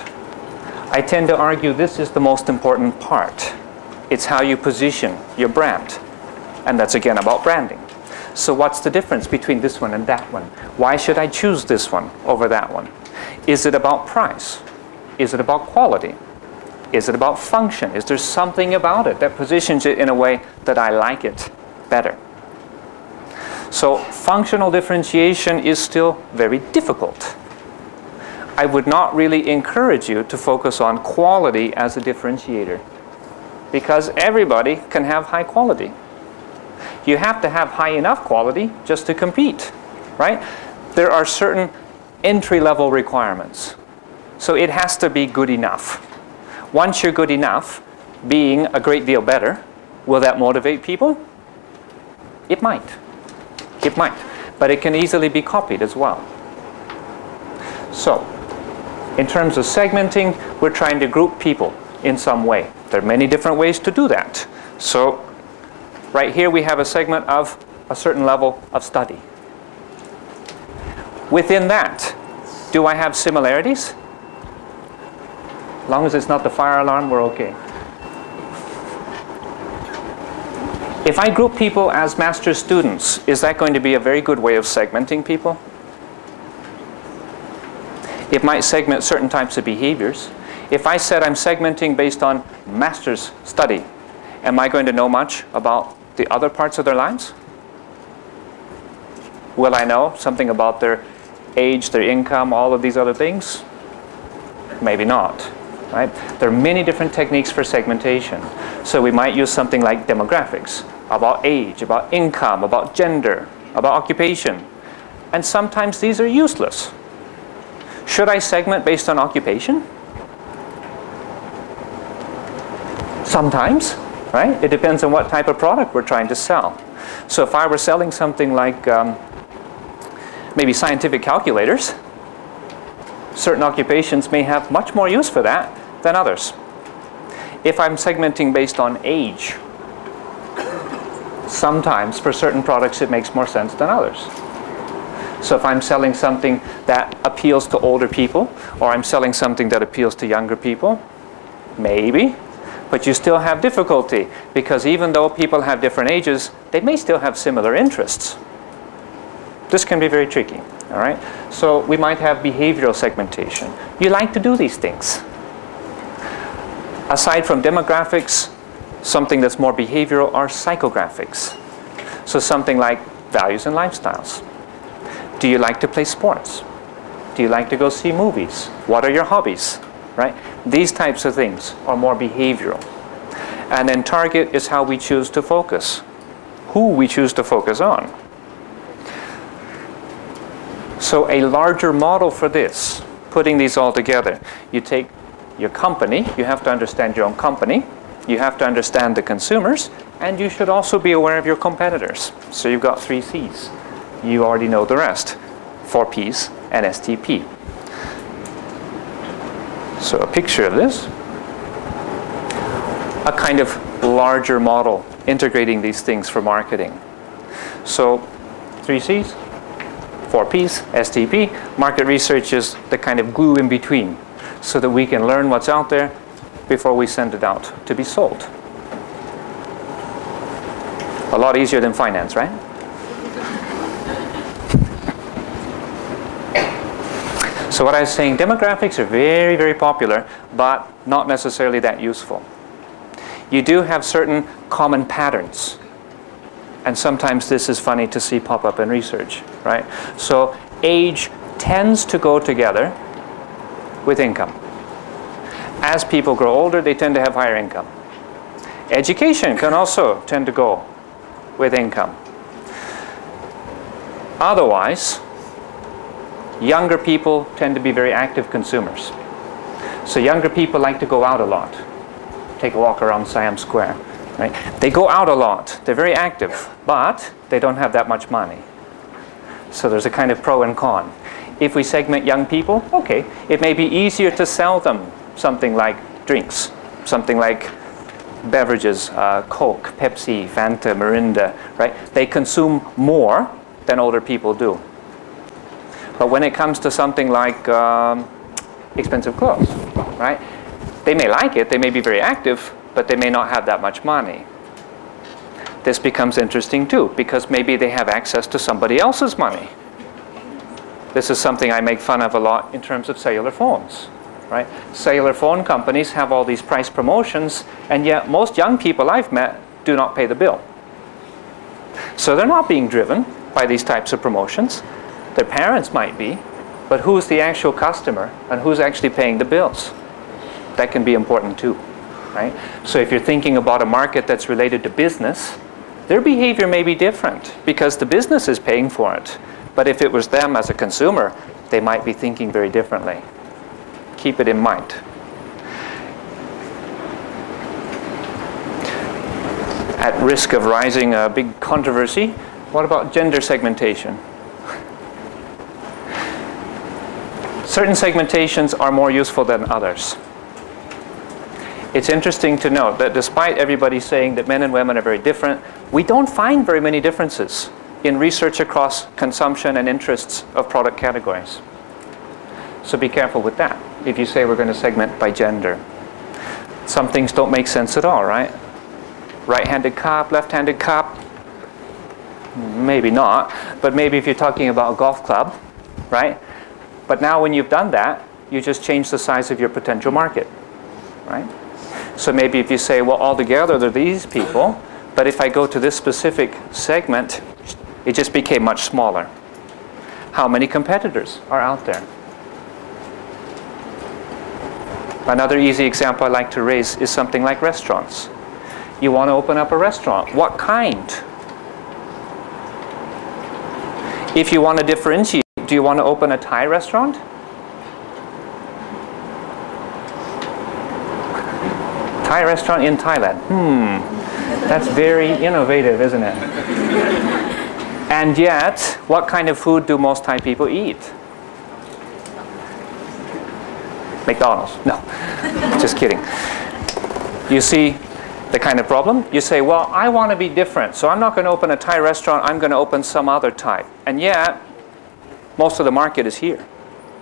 I tend to argue this is the most important part. It's how you position your brand. And that's again about branding. So what's the difference between this one and that one? Why should I choose this one over that one? Is it about price? Is it about quality? Is it about function? Is there something about it that positions it in a way that I like it better? So functional differentiation is still very difficult. I would not really encourage you to focus on quality as a differentiator, because everybody can have high quality. You have to have high enough quality just to compete, right? There are certain entry-level requirements. So it has to be good enough. Once you're good enough, being a great deal better, will that motivate people? It might. It might. But it can easily be copied as well. So, in terms of segmenting, we're trying to group people in some way. There are many different ways to do that. So, right here we have a segment of a certain level of study. Within that, do I have similarities? As long as it's not the fire alarm, we're okay. If I group people as master students, is that going to be a very good way of segmenting people? It might segment certain types of behaviors. If I said I'm segmenting based on master's study, am I going to know much about the other parts of their lives? Will I know something about their age, their income, all of these other things? Maybe not, right? There are many different techniques for segmentation. So we might use something like demographics, about age, about income, about gender, about occupation. And sometimes these are useless. Should I segment based on occupation? Sometimes, right? It depends on what type of product we're trying to sell. So if I were selling something like maybe scientific calculators, certain occupations may have much more use for that than others. If I'm segmenting based on age, sometimes for certain products it makes more sense than others. So if I'm selling something that appeals to older people, or I'm selling something that appeals to younger people, maybe. But you still have difficulty, because even though people have different ages, they may still have similar interests. This can be very tricky, all right? So we might have behavioral segmentation. You like to do these things. Aside from demographics, something that's more behavioral are psychographics. So something like values and lifestyles. Do you like to play sports? Do you like to go see movies? What are your hobbies? Right? These types of things are more behavioral. And then target is how we choose to focus, who we choose to focus on. So a larger model for this putting these all together. You take your company, you have to understand your own company, you have to understand the consumers, and you should also be aware of your competitors. So you've got 3 C's. You already know the rest, 4 P's and STP. So a picture of this, a kind of larger model integrating these things for marketing. So 3 C's, 4 P's, STP. Market research is the kind of glue in between so that we can learn what's out there before we send it out to be sold. A lot easier than finance, right? So what I was saying, demographics are very, very popular, but not necessarily that useful. You do have certain common patterns. And sometimes this is funny to see pop up in research, right? So age tends to go together with income. As people grow older, they tend to have higher income. Education can also tend to go with income. Otherwise, younger people tend to be very active consumers. So younger people like to go out a lot. Take a walk around Siam Square. Right? They go out a lot. They're very active, but they don't have that much money. So there's a kind of pro and con. If we segment young people, okay, it may be easier to sell them something like drinks, something like beverages, Coke, Pepsi, Fanta, Mirinda, right? They consume more than older people do. But when it comes to something like expensive clothes, right? They may like it, they may be very active, but they may not have that much money. This becomes interesting too, because maybe they have access to somebody else's money. This is something I make fun of a lot in terms of cellular phones, right? Cellular phone companies have all these price promotions, and yet most young people I've met do not pay the bill. So they're not being driven by these types of promotions. Their parents might be, but who's the actual customer and who's actually paying the bills? That can be important too. Right? So if you're thinking about a market that's related to business, their behavior may be different because the business is paying for it. But if it was them as a consumer, they might be thinking very differently. Keep it in mind. At risk of rising a big controversy, what about gender segmentation? Certain segmentations are more useful than others. It's interesting to note that despite everybody saying that men and women are very different, we don't find very many differences in research across consumption and interests of product categories. So be careful with that if you say we're going to segment by gender. Some things don't make sense at all, right? Right-handed cop, left-handed cop, maybe not, but maybe if you're talking about a golf club, right? But now when you've done that, you just change the size of your potential market, right? So maybe if you say, well, altogether there are these people, but if I go to this specific segment, it just became much smaller. How many competitors are out there? Another easy example I like to raise is something like restaurants. You want to open up a restaurant. What kind? If you want to differentiate, do you want to open a Thai restaurant? Thai restaurant in Thailand. That's very innovative, isn't it? And yet, what kind of food do most Thai people eat? McDonald's. No, just kidding. You see the kind of problem? You say, well, I want to be different, so I'm not going to open a Thai restaurant, I'm going to open some other type. And yet, most of the market is here.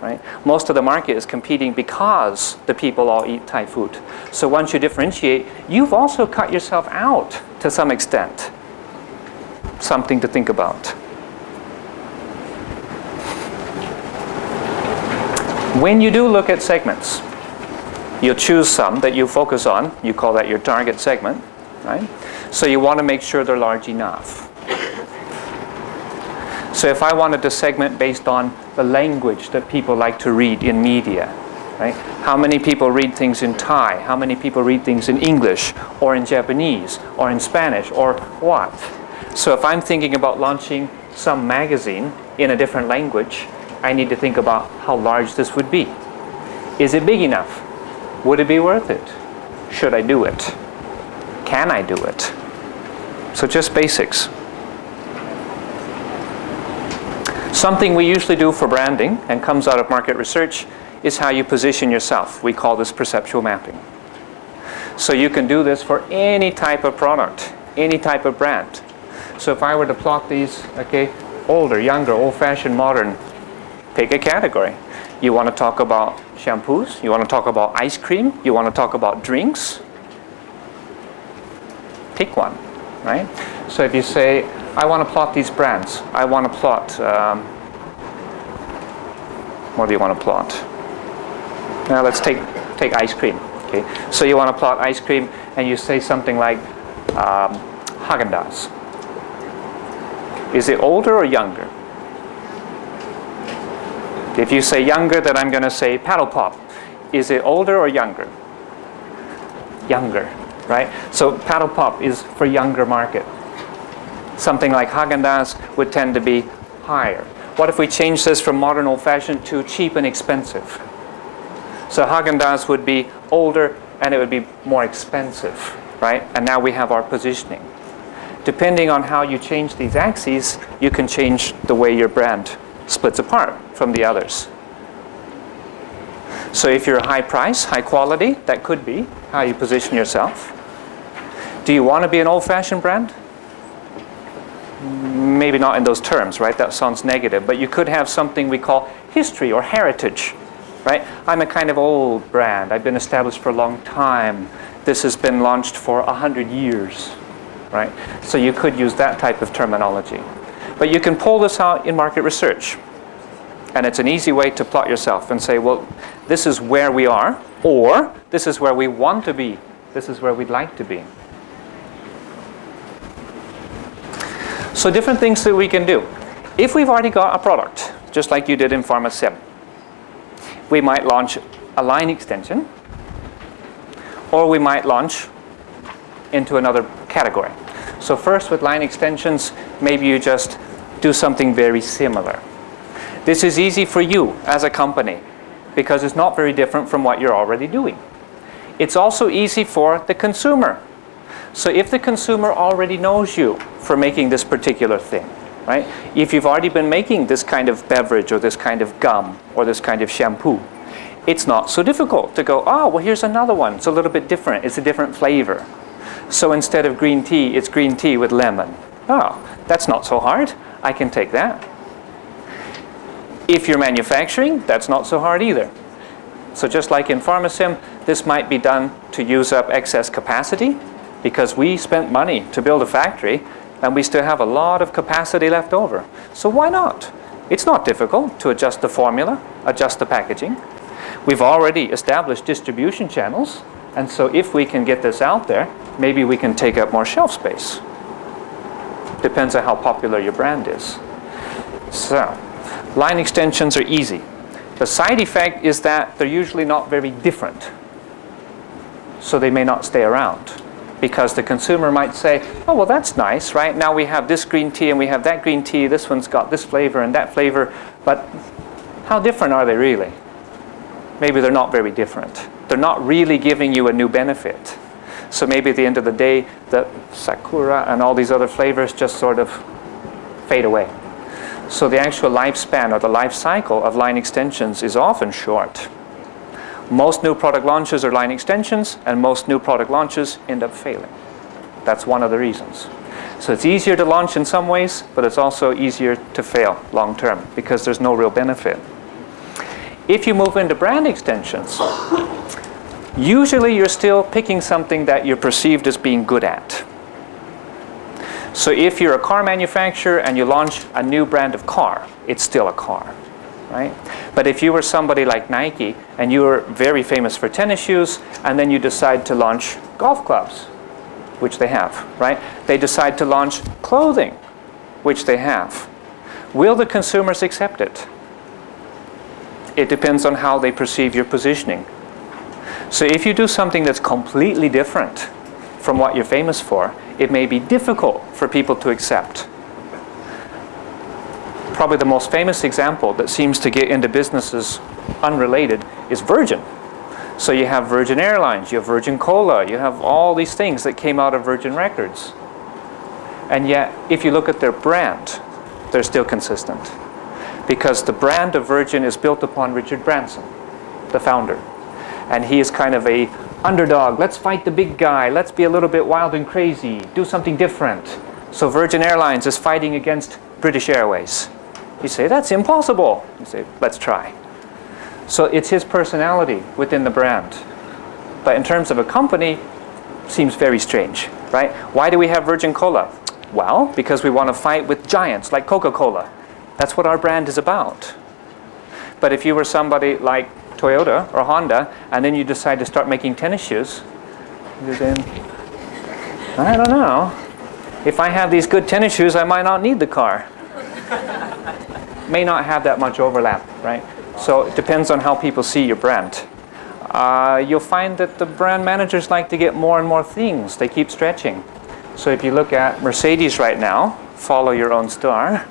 Right? Most of the market is competing because the people all eat Thai food. So once you differentiate, you've also cut yourself out to some extent. Something to think about. When you do look at segments, you'll choose some that you focus on. You call that your target segment. Right? So you want to make sure they're large enough. So if I wanted to segment based on the language that people like to read in media, right? How many people read things in Thai? How many people read things in English or in Japanese or in Spanish or what? So if I'm thinking about launching some magazine in a different language, I need to think about how large this would be. Is it big enough? Would it be worth it? Should I do it? Can I do it? So just basics. Something we usually do for branding and comes out of market research is how you position yourself. We call this perceptual mapping. So you can do this for any type of product, any type of brand. So if I were to plot these, okay, older, younger, old-fashioned, modern, pick a category. You want to talk about shampoos, you want to talk about ice cream, you want to talk about drinks. Pick one, right? So if you say, I want to plot these brands, I want to plot, what do you want to plot? Now let's take ice cream. Okay, so you want to plot ice cream, and you say something like Haagen-Dazs. Is it older or younger? If you say younger, then I'm going to say Paddle Pop. Is it older or younger? Younger, right? So Paddle Pop is for younger market. Something like Haagen-Dazs would tend to be higher. What if we change this from modern old-fashioned to cheap and expensive? So Haagen-Dazs would be older and it would be more expensive, right? And now we have our positioning. Depending on how you change these axes, you can change the way your brand splits apart from the others. So if you're high price, high quality, that could be how you position yourself. Do you want to be an old-fashioned brand? Maybe not in those terms, right? That sounds negative. But you could have something we call history or heritage, right? I'm a kind of old brand. I've been established for a long time. This has been launched for 100 years, right? So you could use that type of terminology. But you can pull this out in market research. And it's an easy way to plot yourself and say, well, this is where we are, or this is where we want to be. This is where we'd like to be. So different things that we can do. If we've already got a product, just like you did in PharmaSim, we might launch a line extension, or we might launch into another category. So first with line extensions, maybe you just do something very similar. This is easy for you as a company because it's not very different from what you're already doing. It's also easy for the consumer. So if the consumer already knows you for making this particular thing, right? If you've already been making this kind of beverage or this kind of gum or this kind of shampoo, it's not so difficult to go, oh, well, here's another one. It's a little bit different. It's a different flavor. So instead of green tea, it's green tea with lemon. Oh, that's not so hard. I can take that. If you're manufacturing, that's not so hard either. So just like in PharmaSim, this might be done to use up excess capacity because we spent money to build a factory and we still have a lot of capacity left over. So why not? It's not difficult to adjust the formula, adjust the packaging. We've already established distribution channels, and so if we can get this out there, maybe we can take up more shelf space. Depends on how popular your brand is. So, line extensions are easy. The side effect is that they're usually not very different. So they may not stay around. Because the consumer might say, oh, well, that's nice, right? Now we have this green tea and we have that green tea. This one's got this flavor and that flavor. But how different are they really? Maybe they're not very different. They're not really giving you a new benefit. So maybe at the end of the day, the Sakura and all these other flavors just sort of fade away. So the actual lifespan or the life cycle of line extensions is often short. Most new product launches are line extensions, and most new product launches end up failing. That's one of the reasons. So it's easier to launch in some ways, but it's also easier to fail long term because there's no real benefit. If you move into brand extensions, usually you're still picking something that you're perceived as being good at. So if you're a car manufacturer and you launch a new brand of car, it's still a car. Right? But if you were somebody like Nike and you were very famous for tennis shoes and then you decide to launch golf clubs, which they have, right? They decide to launch clothing, which they have. Will the consumers accept it? It depends on how they perceive your positioning. So if you do something that's completely different from what you're famous for, it may be difficult for people to accept. probably the most famous example that seems to get into businesses unrelated is Virgin. So you have Virgin Airlines, you have Virgin Cola, you have all these things that came out of Virgin Records. And yet, if you look at their brand, they're still consistent. Because the brand of Virgin is built upon Richard Branson, the founder. And he is kind of a underdog. Let's fight the big guy. Let's be a little bit wild and crazy. Do something different. So Virgin Airlines is fighting against British Airways. You say, that's impossible. You say, let's try. So it's his personality within the brand. But in terms of a company, seems very strange, right? Why do we have Virgin Cola? Well, because we want to fight with giants like Coca-Cola. That's what our brand is about. But if you were somebody like Toyota or Honda, and then you decide to start making tennis shoes, then, I don't know. If I have these good tennis shoes, I might not need the car. May not have that much overlap, right? So it depends on how people see your brand. You'll find that the brand managers like to get more and more things. They keep stretching. So if you look at Mercedes right now, follow your own star,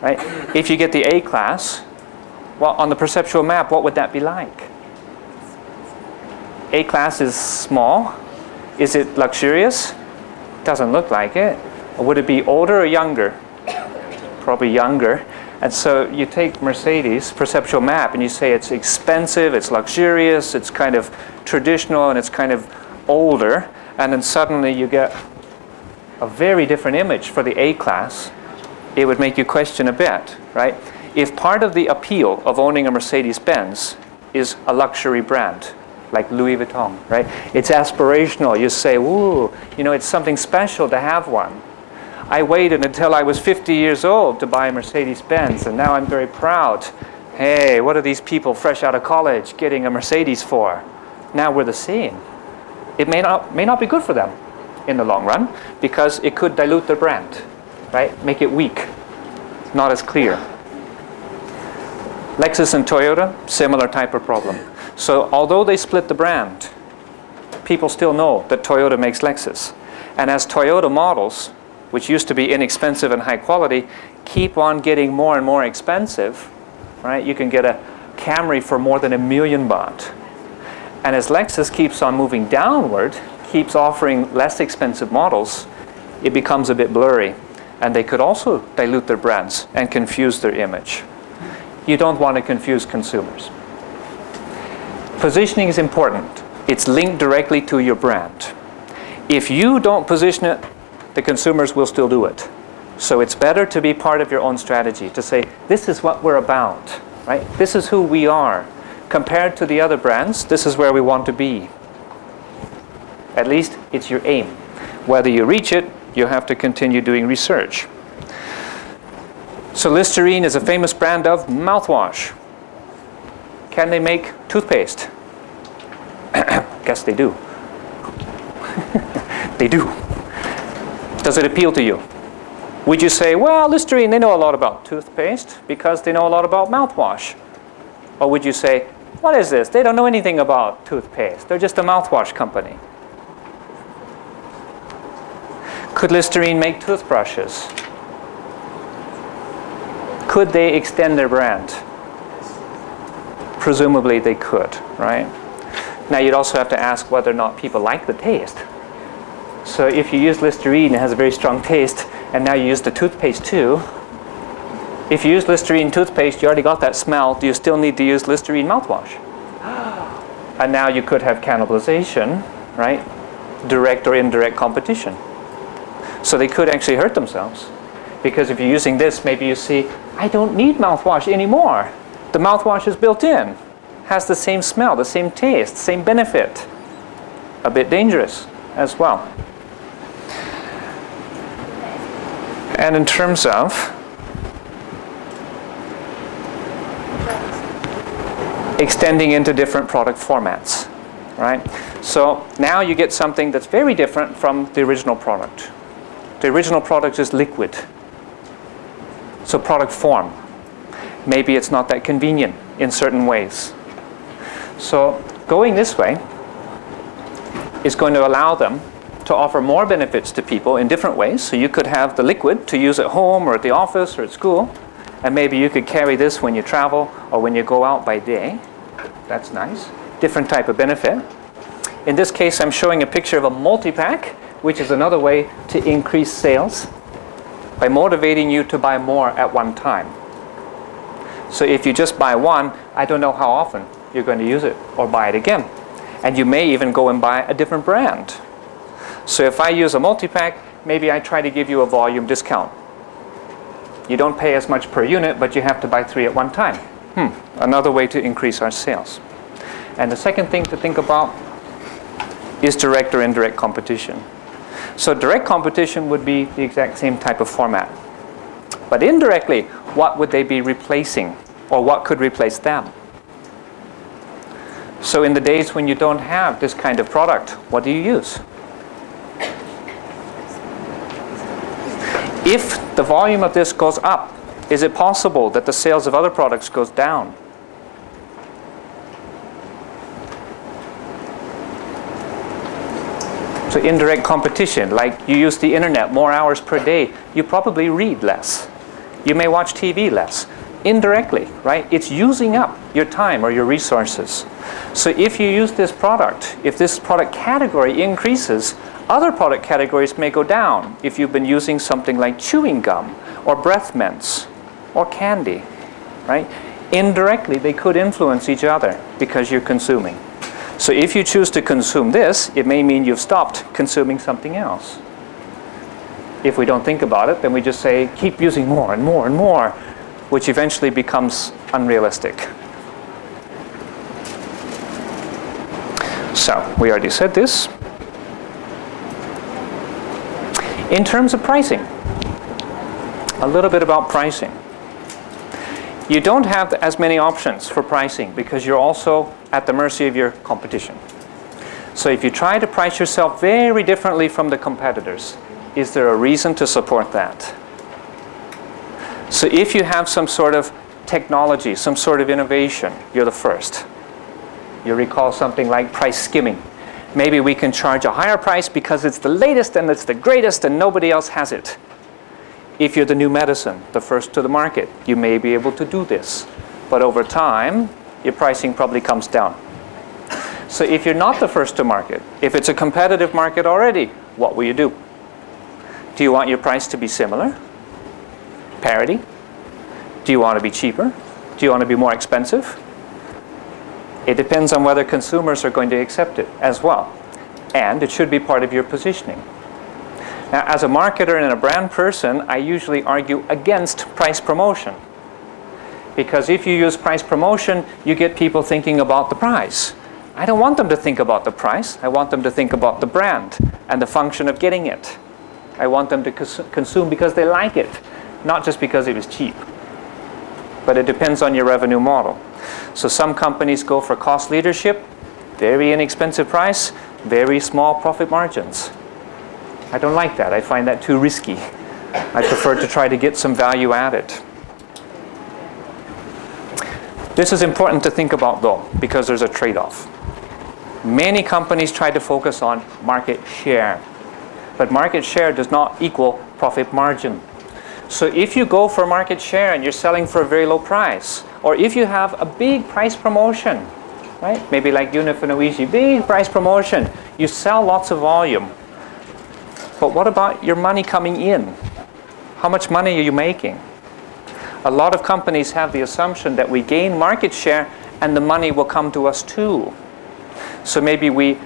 right? If you get the A-Class, well, on the perceptual map, what would that be like? A-Class is small. Is it luxurious? Doesn't look like it. Or would it be older or younger? Probably younger. And so you take Mercedes perceptual map and you say it's expensive, it's luxurious, it's kind of traditional, and it's kind of older. And then suddenly you get a very different image for the A-Class. It would make you question a bit, right? If part of the appeal of owning a Mercedes-Benz is a luxury brand, like Louis Vuitton, right? It's aspirational. You say, ooh, you know, it's something special to have one. I waited until I was 50 years old to buy a Mercedes-Benz, and now I'm very proud. Hey, what are these people fresh out of college getting a Mercedes for? Now we're the same. It may not be good for them in the long run, because it could dilute their brand, right? Make it weak, not as clear. Lexus and Toyota, similar type of problem. So although they split the brand, people still know that Toyota makes Lexus. And as Toyota models, which used to be inexpensive and high quality, keep on getting more and more expensive, right? You can get a Camry for more than $1 million baht. And as Lexus keeps on moving downward, keeps offering less expensive models, it becomes a bit blurry. And they could also dilute their brands and confuse their image. You don't want to confuse consumers. Positioning is important. It's linked directly to your brand. If you don't position it, the consumers will still do it. So it's better to be part of your own strategy, to say, this is what we're about, right? This is who we are. Compared to the other brands, this is where we want to be. At least it's your aim. Whether you reach it, you have to continue doing research. So Listerine is a famous brand of mouthwash. Can they make toothpaste? Guess they do. They do. Does it appeal to you? Would you say, well, Listerine, they know a lot about toothpaste because they know a lot about mouthwash? Or would you say, what is this? They don't know anything about toothpaste. They're just a mouthwash company. Could Listerine make toothbrushes? Could they extend their brand? Presumably they could, right? Now you'd also have to ask whether or not people like the taste. So if you use Listerine, it has a very strong taste, and now you use the toothpaste too. If you use Listerine toothpaste, you already got that smell. Do you still need to use Listerine mouthwash? And now you could have cannibalization, right? Direct or indirect competition. So they could actually hurt themselves. Because if you're using this, maybe you see, I don't need mouthwash anymore. The mouthwash is built in. Has the same smell, the same taste, same benefit. A bit dangerous as well. And in terms of extending into different product formats, right? So now you get something that's very different from the original product. The original product is liquid. So product form. Maybe it's not that convenient in certain ways. So going this way is going to allow them to offer more benefits to people in different ways. So you could have the liquid to use at home or at the office or at school. And maybe you could carry this when you travel or when you go out by day. That's nice. Different type of benefit. In this case, I'm showing a picture of a multi-pack, which is another way to increase sales by motivating you to buy more at one time. So if you just buy one, I don't know how often you're going to use it or buy it again. And you may even go and buy a different brand. So if I use a multi-pack, maybe I try to give you a volume discount. You don't pay as much per unit, but you have to buy 3 at one time. Another way to increase our sales. And the second thing to think about is direct or indirect competition. So direct competition would be the exact same type of format. But indirectly, what would they be replacing? Or what could replace them? So in the days when you don't have this kind of product, what do you use? If the volume of this goes up, is it possible that the sales of other products goes down? So indirect competition, like you use the internet more hours per day, you probably read less. You may watch TV less. Indirectly, right? It's using up your time or your resources. So if you use this product, if this product category increases, other product categories may go down if you've been using something like chewing gum or breath mints or candy, right? Indirectly, they could influence each other because you're consuming. So if you choose to consume this, it may mean you've stopped consuming something else. If we don't think about it, then we just say, keep using more and more and more, which eventually becomes unrealistic. So we already said this. In terms of pricing, a little bit about pricing. You don't have as many options for pricing because you're also at the mercy of your competition. So if you try to price yourself very differently from the competitors, is there a reason to support that? So if you have some sort of technology, some sort of innovation, you're the first. You recall something like price skimming. Maybe we can charge a higher price because it's the latest and it's the greatest and nobody else has it. If you're the new medicine, the first to the market, you may be able to do this. But over time, your pricing probably comes down. So if you're not the first to market, if it's a competitive market already, what will you do? Do you want your price to be similar? Parity? Do you want to be cheaper? Do you want to be more expensive? It depends on whether consumers are going to accept it as well. And it should be part of your positioning. Now, as a marketer and a brand person, I usually argue against price promotion. Because if you use price promotion, you get people thinking about the price. I don't want them to think about the price. I want them to think about the brand and the function of getting it. I want them to consume because they like it, not just because it was cheap. But it depends on your revenue model. So some companies go for cost leadership, very inexpensive price, very small profit margins. I don't like that. I find that too risky. I prefer to try to get some value added. This is important to think about though, because there's a trade-off. Many companies try to focus on market share, but market share does not equal profit margin. So if you go for market share and you're selling for a very low price, or if you have a big price promotion, right? Maybe like Unif and Oishi, big price promotion, you sell lots of volume. But what about your money coming in? How much money are you making? A lot of companies have the assumption that we gain market share and the money will come to us too. So maybe we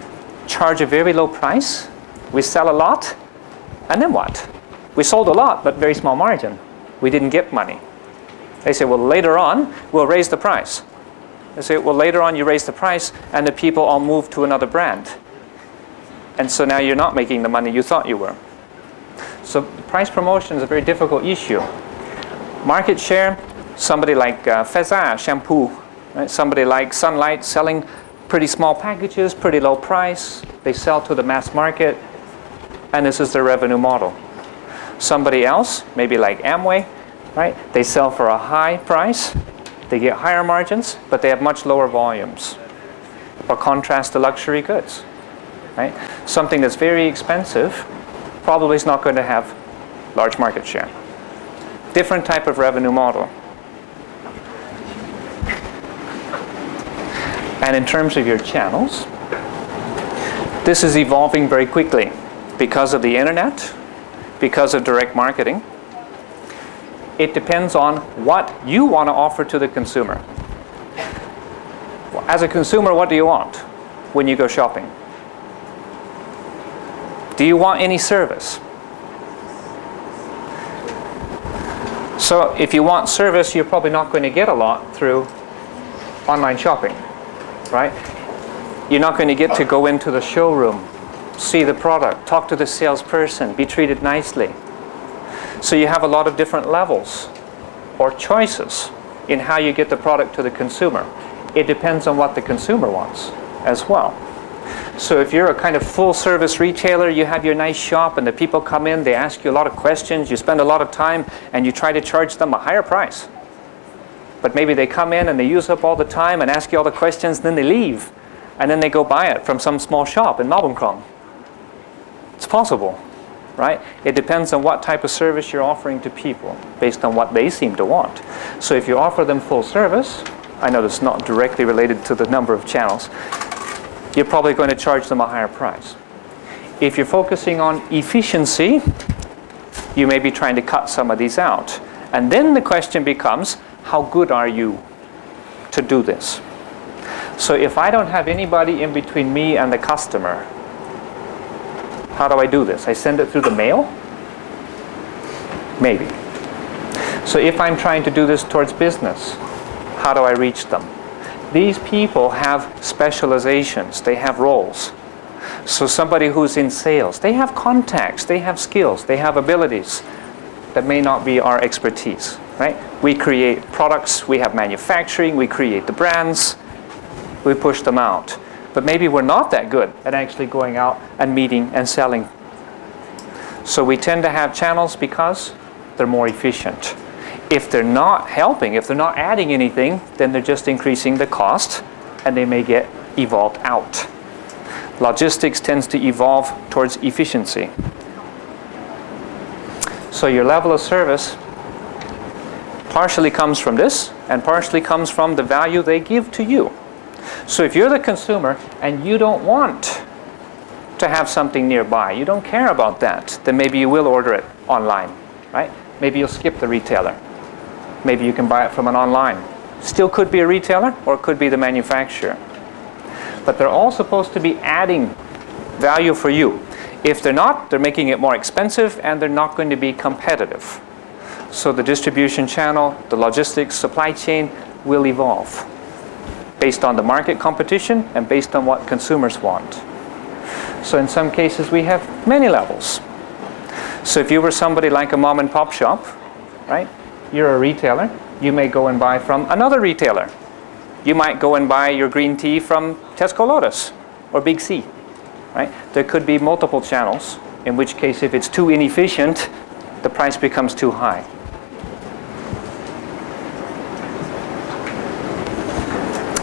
charge a very low price, we sell a lot, and then what? We sold a lot, but very small margin. We didn't get money. They say, well, later on, we'll raise the price. They say, well, later on, you raise the price, and the people all move to another brand. And so now you're not making the money you thought you were. So price promotion is a very difficult issue. Market share, somebody like Feza shampoo, right? Somebody like Sunlight selling pretty small packages, pretty low price. They sell to the mass market, and this is their revenue model. Somebody else, maybe like Amway, right? They sell for a high price, they get higher margins, but they have much lower volumes. Or contrast to luxury goods, right? Something that's very expensive probably is not going to have large market share. Different type of revenue model. And in terms of your channels, this is evolving very quickly because of the internet, because of direct marketing. It depends on what you want to offer to the consumer. As a consumer, what do you want when you go shopping? Do you want any service? So if you want service, you're probably not going to get a lot through online shopping, right? You're not going to get to go into the showroom, see the product, talk to the salesperson, be treated nicely. So you have a lot of different levels or choices in how you get the product to the consumer. It depends on what the consumer wants as well. So if you're a kind of full-service retailer, you have your nice shop and the people come in, they ask you a lot of questions, you spend a lot of time, and you try to charge them a higher price. But maybe they come in and they use up all the time and ask you all the questions, and then they leave. And then they go buy it from some small shop in Malbonkrong. It's possible, right? It depends on what type of service you're offering to people based on what they seem to want. So if you offer them full service, I know that's not directly related to the number of channels, you're probably going to charge them a higher price. If you're focusing on efficiency, you may be trying to cut some of these out. And then the question becomes, how good are you to do this? So if I don't have anybody in between me and the customer, how do I do this? I send it through the mail? Maybe. So if I'm trying to do this towards business, how do I reach them? These people have specializations, they have roles. So somebody who's in sales, they have contacts, they have skills, they have abilities that may not be our expertise, right? We create products, we have manufacturing, we create the brands, we push them out. But maybe we're not that good at actually going out and meeting and selling. So we tend to have channels because they're more efficient. If they're not helping, if they're not adding anything, then they're just increasing the cost and they may get evolved out. Logistics tends to evolve towards efficiency. So your level of service partially comes from this and partially comes from the value they give to you. So if you're the consumer and you don't want to have something nearby, you don't care about that, then maybe you will order it online, right? Maybe you'll skip the retailer. Maybe you can buy it from an online. Still could be a retailer or it could be the manufacturer. But they're all supposed to be adding value for you. If they're not, they're making it more expensive and they're not going to be competitive. So the distribution channel, the logistics, supply chain will evolve based on the market competition and based on what consumers want. So in some cases we have many levels. So if you were somebody like a mom and pop shop, right? You're a retailer, you may go and buy from another retailer. You might go and buy your green tea from Tesco Lotus or Big C, right? There could be multiple channels, in which case if it's too inefficient, the price becomes too high.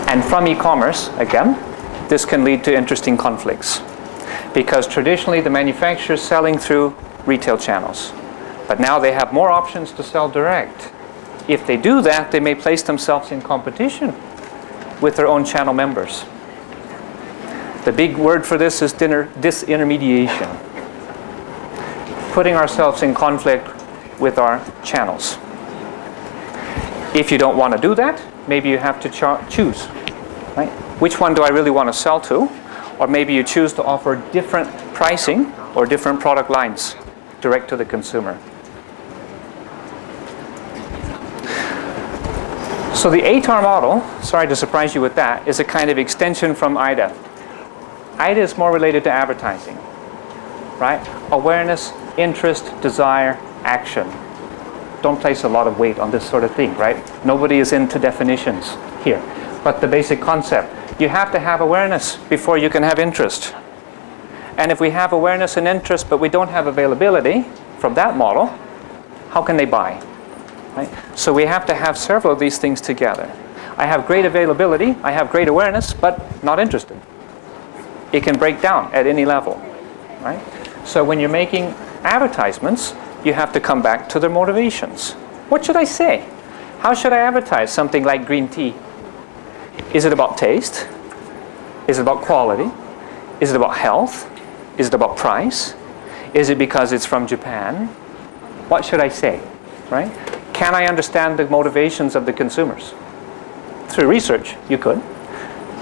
And from e-commerce, again, this can lead to interesting conflicts. Because traditionally the manufacturer is selling through retail channels. But now they have more options to sell direct. If they do that, they may place themselves in competition with their own channel members. The big word for this is disintermediation. Putting ourselves in conflict with our channels. If you don't want to do that, maybe you have to choose, right? Which one do I really want to sell to? Or maybe you choose to offer different pricing or different product lines direct to the consumer. So the ATAR model, sorry to surprise you with that, is a kind of extension from IDA. IDA is more related to advertising, right? Awareness, interest, desire, action. Don't place a lot of weight on this sort of thing, right? Nobody is into definitions here. But the basic concept, you have to have awareness before you can have interest. And if we have awareness and interest, but we don't have availability from that model, how can they buy? Right? So we have to have several of these things together. I have great availability, I have great awareness, but not interested. It can break down at any level, right? So when you're making advertisements, you have to come back to their motivations. What should I say? How should I advertise something like green tea? Is it about taste? Is it about quality? Is it about health? Is it about price? Is it because it's from Japan? What should I say, right? Can I understand the motivations of the consumers? Through research, you could.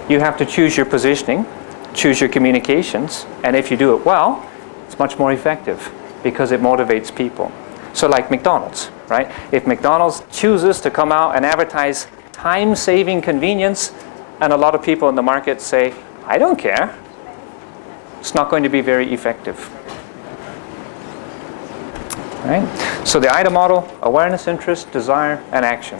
You have to choose your positioning, choose your communications, and if you do it well, it's much more effective because it motivates people. So like McDonald's, right? If McDonald's chooses to come out and advertise time-saving convenience, and a lot of people in the market say, I don't care, it's not going to be very effective. Right? So the IDA model: awareness, interest, desire, and action.